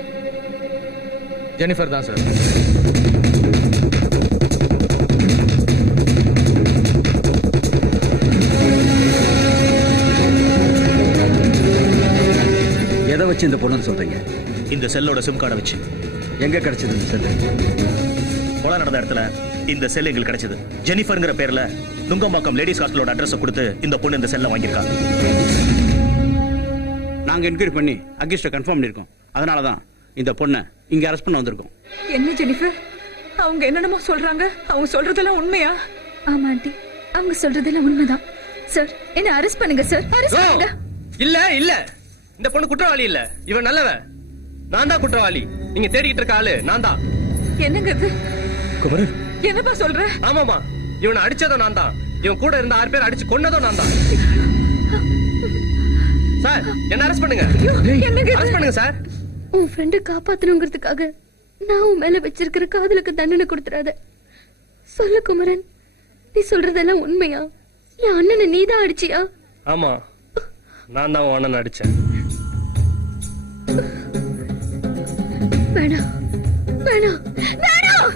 ஜெனிஃபர் தான் சார். எதை வச்சு இந்த பொண்ணு சொல்றீங்க? இந்த செல்லோட சிம் கார்டை வச்சு. எங்க கிடைச்சது இந்த செல்லு? கொலை நடந்த இடத்துல இந்த செல் எங்களுக்கு கிடைச்சது. ஜெனிஃபர்ங்கிற பேர்ல நுங்கம்பாக்கம் லேடிஸ் ஹாஸ்டலோட அட்ரஸ் கொடுத்து இந்த பொண்ணு இந்த செல்லை வாங்கியிருக்காங்க. நாங்க என்கொயரி பண்ணி அக்யூஸ்ட கன்ஃபார்ம் பண்ணிருக்கோம். அதனாலதான் இந்த பொண்ணை இங்க அரெஸ்ட் பண்ண வந்திருக்கோம். என்ன ஜெனிஃபர், அவங்க என்னென்னமோ சொல்றாங்க. அவங்க சொல்றதெல்லாம் உண்மையா? ஆமா ஆண்டி, அவங்க சொல்றதெல்லாம் உண்மைதான். சார், என்ன அரெஸ்ட் பண்ணுங்க சார், அரெஸ்ட் பண்ணுங்க. இல்ல இல்ல, இந்த பொண்ணு குற்றவாளி இல்ல, இவன் நல்லவன். நான் தான் குற்றவாளி. நீங்க தேடிக்கிட்டு இருக்க ஆளு நான் தான். என்னங்க இது? குமரன், என்னப்பா சொல்ற? ஆமாமா, இவனை அடிச்சதும் நான் தான். இவன் கூட இருந்த 6 பேர் அடிச்சு கொன்னதும் நான் தான். சார், என்ன அரெஸ்ட் பண்ணுங்க. அரெஸ்ட் பண்ணுங்க சார். உன் ஃப்ரெண்டை காப்பாத்தணுங்கிறதுக்காக நான் உன் மேல வச்சிருக்கிற காதலுக்கு தண்டனை கொடுத்துறாத. சொல்லு குமரன், நீ சொல்றதெல்லாம் உண்மையா? என் அண்ணனை நீதான் அடிச்சியா? ஆமா, நான் தான் உன் அண்ணன் அடிச்சேன். வேணாம் வேணாம் வேணாம்,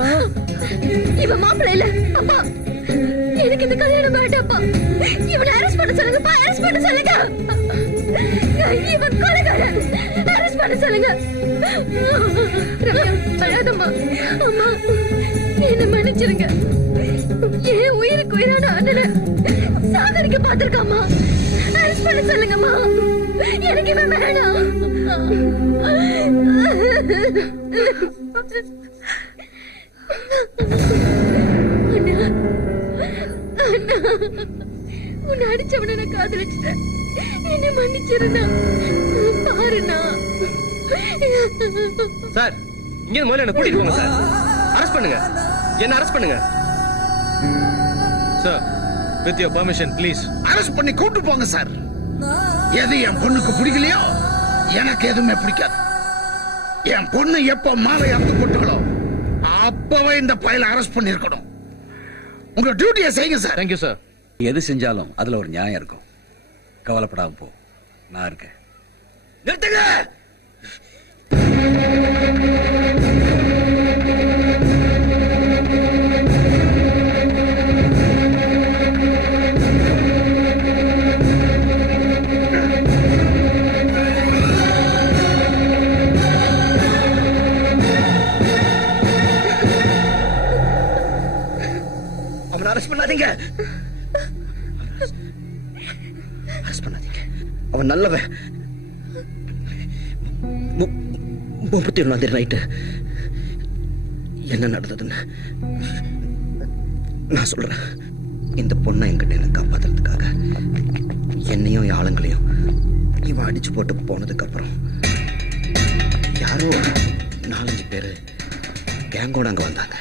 இவன் மாப்பிள்ளை இல்ல. அப்பா, எனக்கு இந்த கல்யாணம் வேண்டாப்பா. இவனை அரெஸ்ட் பண்ண சொல்லுங்கப்பா, அரெஸ்ட் பண்ண சொல்லுங்க. இவன் கொலைகாரன், அரெஸ்ட் பண்ண சொல்லுங்க. ரம்யா, அழாதம்மா. அம்மா, என்ன மன்னிச்சிருங்க. என் உயிருக்கு உயிரான அண்ணனை சாகரிக்க பார்த்திருக்காமா. அரெஸ்ட் பண்ண சொல்லுங்கம்மா. எனக்கு இவன் வேணாம். உன்னை அடிச்சவன நான் காதலிச்சிட்டேன். என்ன மன்னிச்சிருந்தா பாருண்ணா. சார், இங்க முதல்ல என்ன கூட்டிட்டு போங்க சார். அரெஸ்ட் பண்ணுங்க, என்ன அரெஸ்ட் பண்ணுங்க. Sir, with your permission please. Arrest பண்ணி கூட்டு போங்க சார். எது என் பொண்ணுக்கு பிடிக்கலையோ எனக்கு எதுவுமே பிடிக்காது. என் பொண்ணு எப்ப மாலை அறுத்து போட்டாலோ அப்பவே இந்த பையல அரெஸ்ட் பண்ணிருக்கணும். உங்க டியூட்டியை செய்யுங்க சார். Thank you sir. எது செஞ்சாலும் அதுல ஒரு நியாயம் இருக்கும். கவலைப்படாம போ, நான் இருக்கேன். நிறுத்துங்க. அவனை அரெஸ்ட் பண்ணாதீங்க. அரெஸ்ட் பண்ணாதீங்க. அவன் நல்லவன். 31 நைட்டு என்ன நடந்ததுன்னு நான் சொல்றேன். இந்த பொண்ணை என்கிட்ட காப்பாத்துறதுக்காக என்னையும் ஆளுங்களையும் இவன் அடிச்சு போட்டு போனதுக்கு அப்புறம் யாரோ 4-5 பேரு கேங்கோட அங்க வந்தாங்க.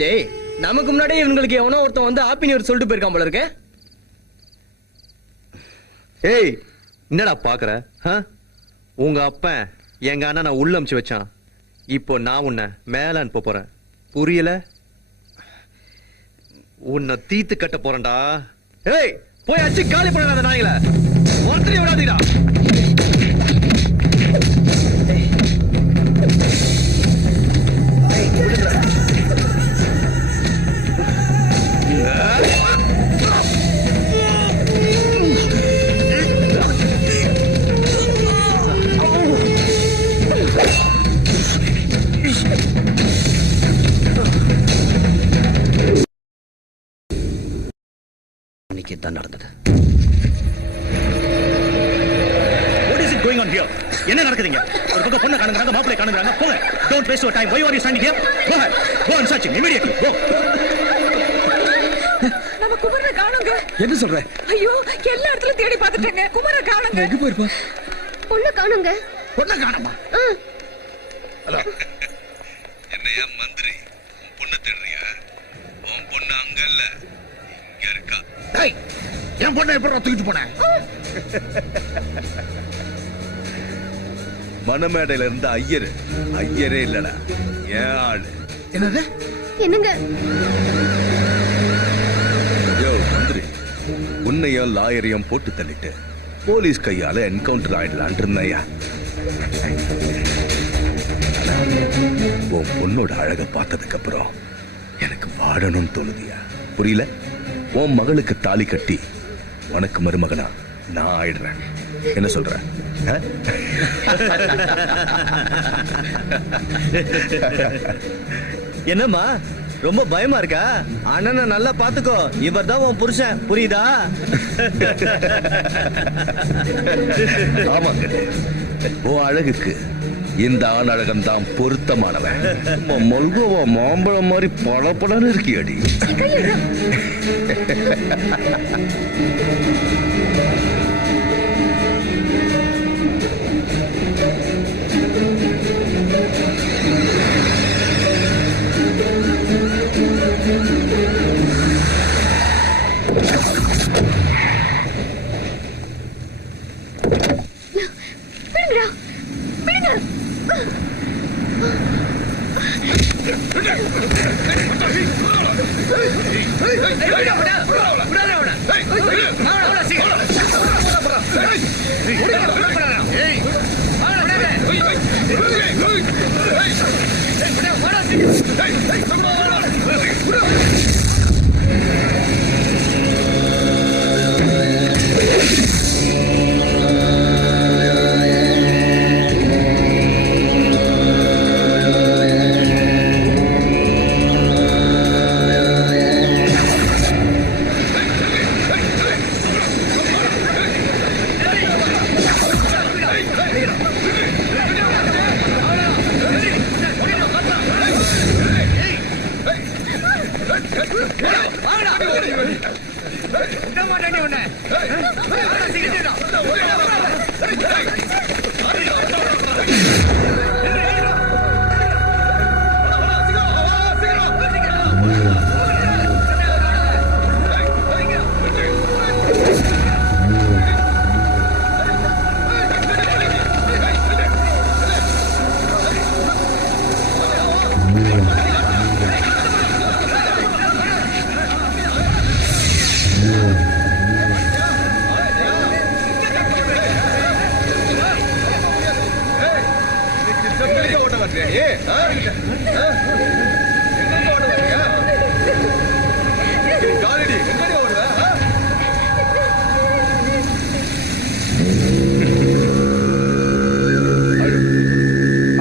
ஜெய், நமக்கு முன்னாடியே இவங்களுக்கு எவனோ ஒருத்தன் வந்து ஹாப்பி நியூ இயர் சொல்லிட்டு போயிருக்கான் போல இருக்கு. ஏய், என்னடா பாக்குற? உங்க அப்பன் எங்க அண்ணனை உள்ள அமுச்சு வச்சான். இப்போ நான் உன்னை மேல அனுப்ப போறேன். புரியல? உன்னை தீத்து கட்ட போறேன்டா. ஏய், போய் அச்சு காலி பண்ணாத நாய்கள. ஒருத்தரையும் விடாதீடா. அன்னைக்கு தான் நடந்தது. What is it going on here? என்ன நடக்குதுங்க? ஒரு பக்கம் பொண்ணை காணுங்கறாங்க, மாப்பிளை காணுங்கறாங்க. போங்க. Don't waste your time. Why are you standing here? Go ahead. Go and search him immediately. Go. நம்ம குமரனை காணுங்க. என்ன சொல்ற? ஐயோ, எல்லா இடத்துலயும் தேடி பார்த்துட்டேங்க. குமரனை காணுங்க. எங்க போயிருப்பா? பொண்ணு காணுங்க. பொண்ணை காணுமா? ஹலோ, என்னையா மந்திரி, உன் பொண்ணை தேடுறியா? உன் பொண்ணு அங்க இல்ல, இங்க இருக்கா. டேய், என் பொண்ணை எப்படி தூக்கிட்டு போனேன்? மணமேடையில இருந்த ஐயரே இல்லடா, ஏன் ஆளு. என்னது? என்னங்க? யோ மந்திரி, உன்னையும் லாயரையும் போட்டு தள்ளிட்டு போலீஸ் கையால என்கவுண்டர் ஆயிடலான் இருந்தையா. உன் பொண்ணோட அழக பார்த்ததுக்கு அப்புறம் எனக்கு வாழணும்னு தோணுதியா? புரியல? உன் மகளுக்கு தாலி கட்டி உனக்கு மருமகனா நான் ஆயிடுறேன். என்ன சொல்ற? என்னம்மா ரொம்ப பயமா இருக்கா? அண்ணனை நல்லா பாத்துக்கோ, இவர் தான் உன் புருஷன், புரியுதா? ஆமாங்க, உன் அழகுக்கு இந்த ஆண் அழகன் தான் பொருத்தமானவன். மல்கோவா மாம்பழம் மாதிரி பளபளன்னு இருக்கியடி.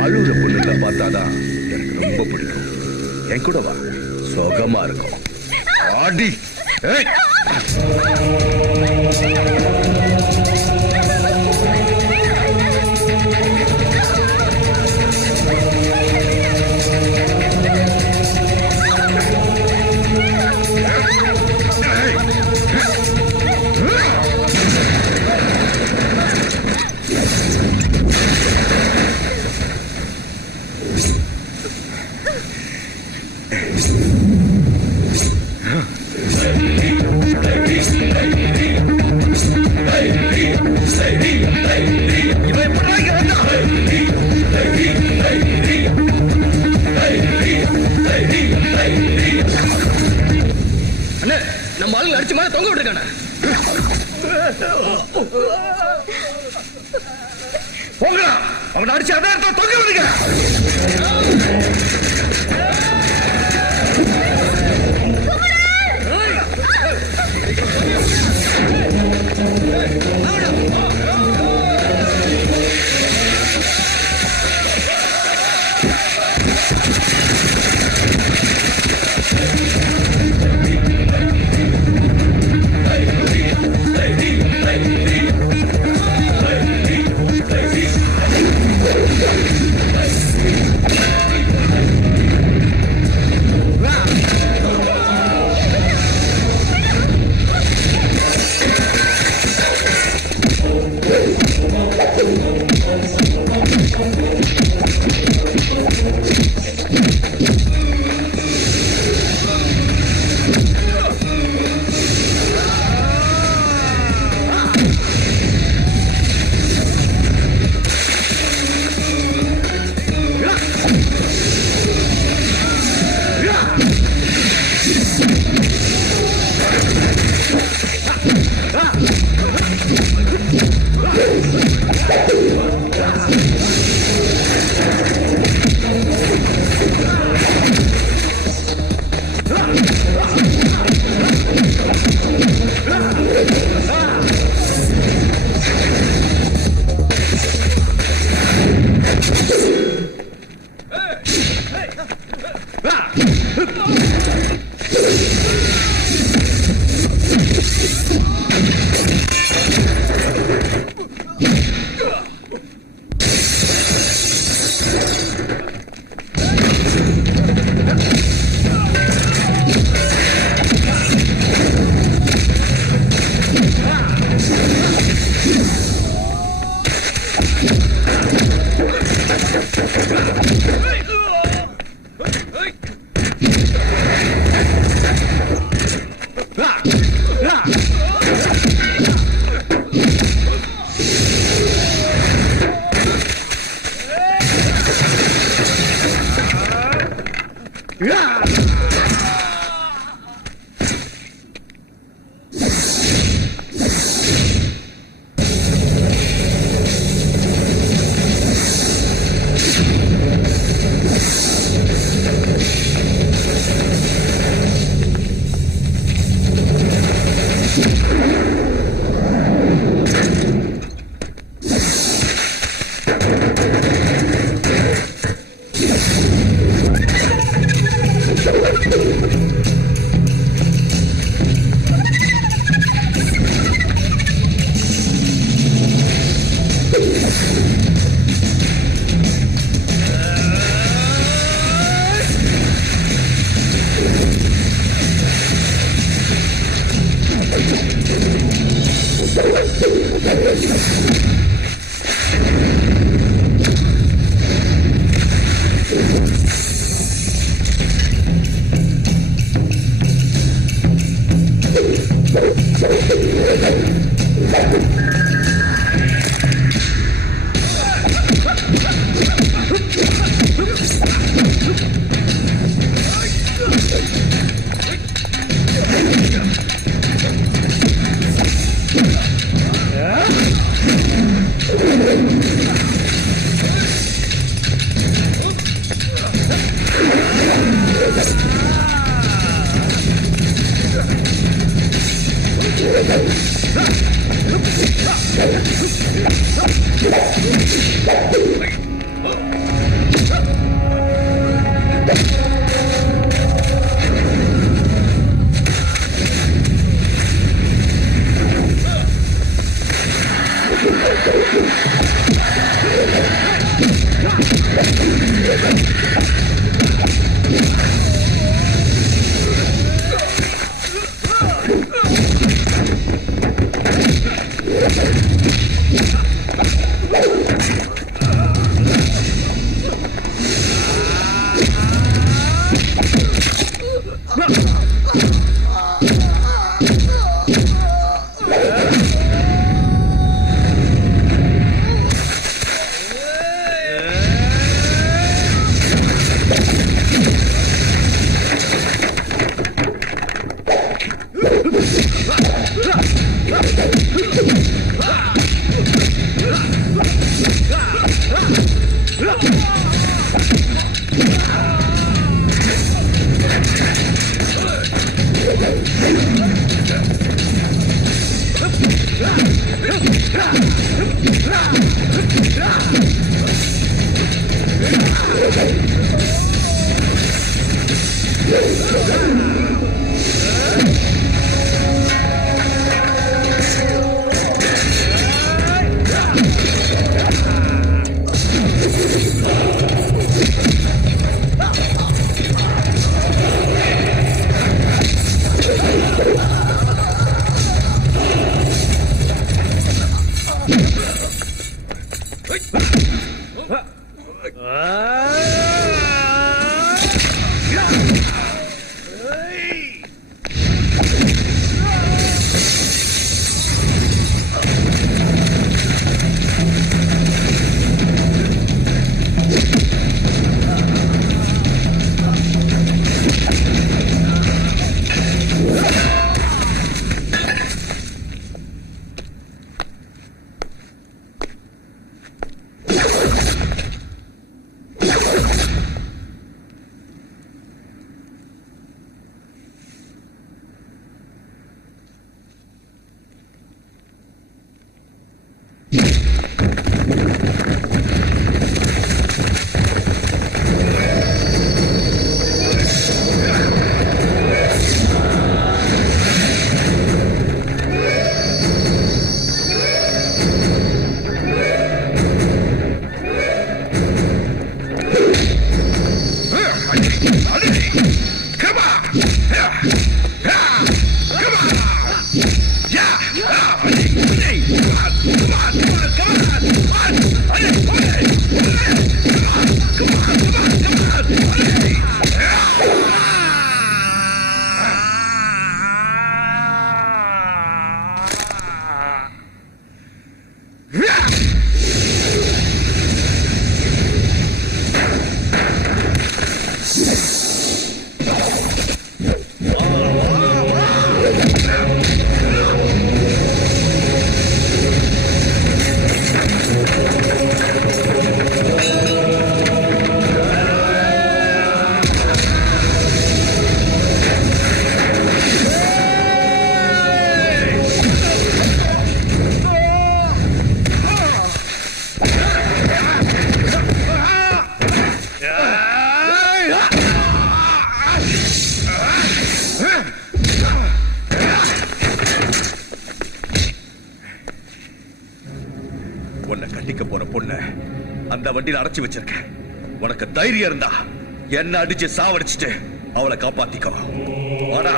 அழுகுற பொண்ணுங்களை பார்த்தாதான் எனக்கு ரொம்ப பிடிக்கும். என் கூட வா, சுகமா இருக்கும். ஆடி நம்ம ஆளுங்க அடிச்சு மேல தொங்க விட்டுருக்கானே. போங்கடா, அவன் அடிச்சு அதே இடத்துல தொங்க விடுங்க. உன்னை கட்டிக்க போற பொண்ண அந்த வண்டியில அடைச்சு வச்சிருக்கேன். உனக்கு தைரியம் இருந்தா என்ன அடிச்சு சாவடிச்சுட்டு அவளை காப்பாத்திக்கோ. வாடா.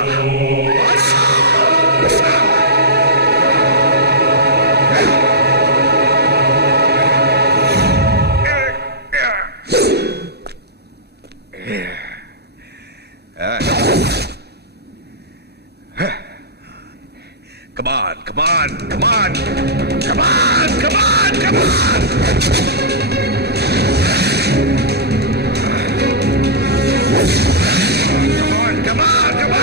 Come on, come on, come on. Come on, come on, come on. Come on, come on.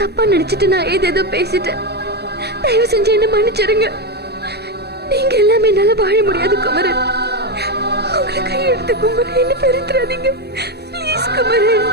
தப்பா நினைச்சிட்டு நான் ஏதேதோ பேசிட்டேன். தயவு செஞ்சு என்ன மன்னிச்சிருங்க. நீங்க எல்லாமே என்னால வாழ முடியாது குமரன். உங்களை கையெடுத்து குமரன், என்ன பெருத்துறாதீங்க ப்ளீஸ் குமரன்.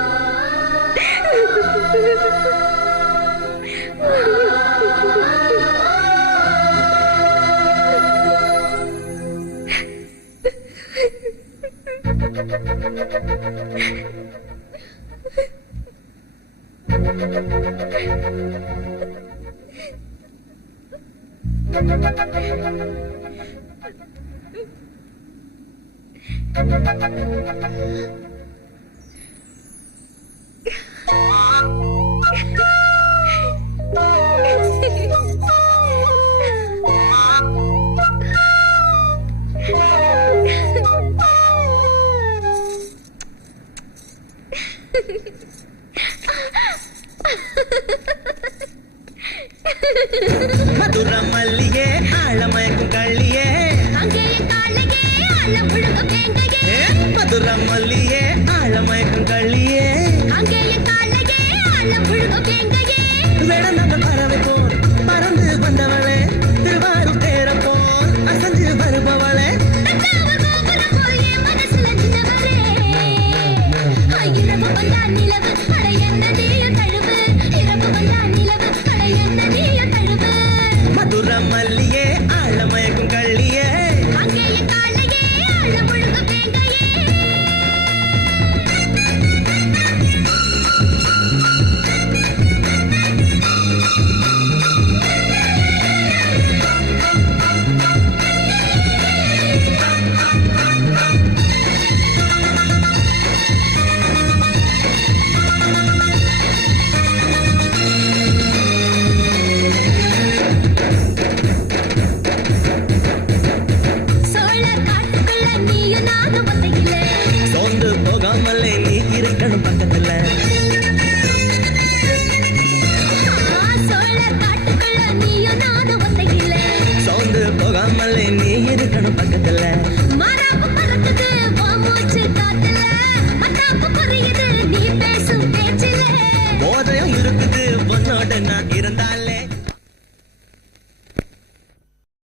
மதுர மல்லியே ஆழமயக்கும் கள்ளியே மதுர மல்லியே ஆழமயக்கும் கள்ளியே வேடந்த பறவை போல் பறந்து வந்தவளே, திருவாரூர் தேர போல் அசஞ்சு வருபவளே, மதுர மல்லியே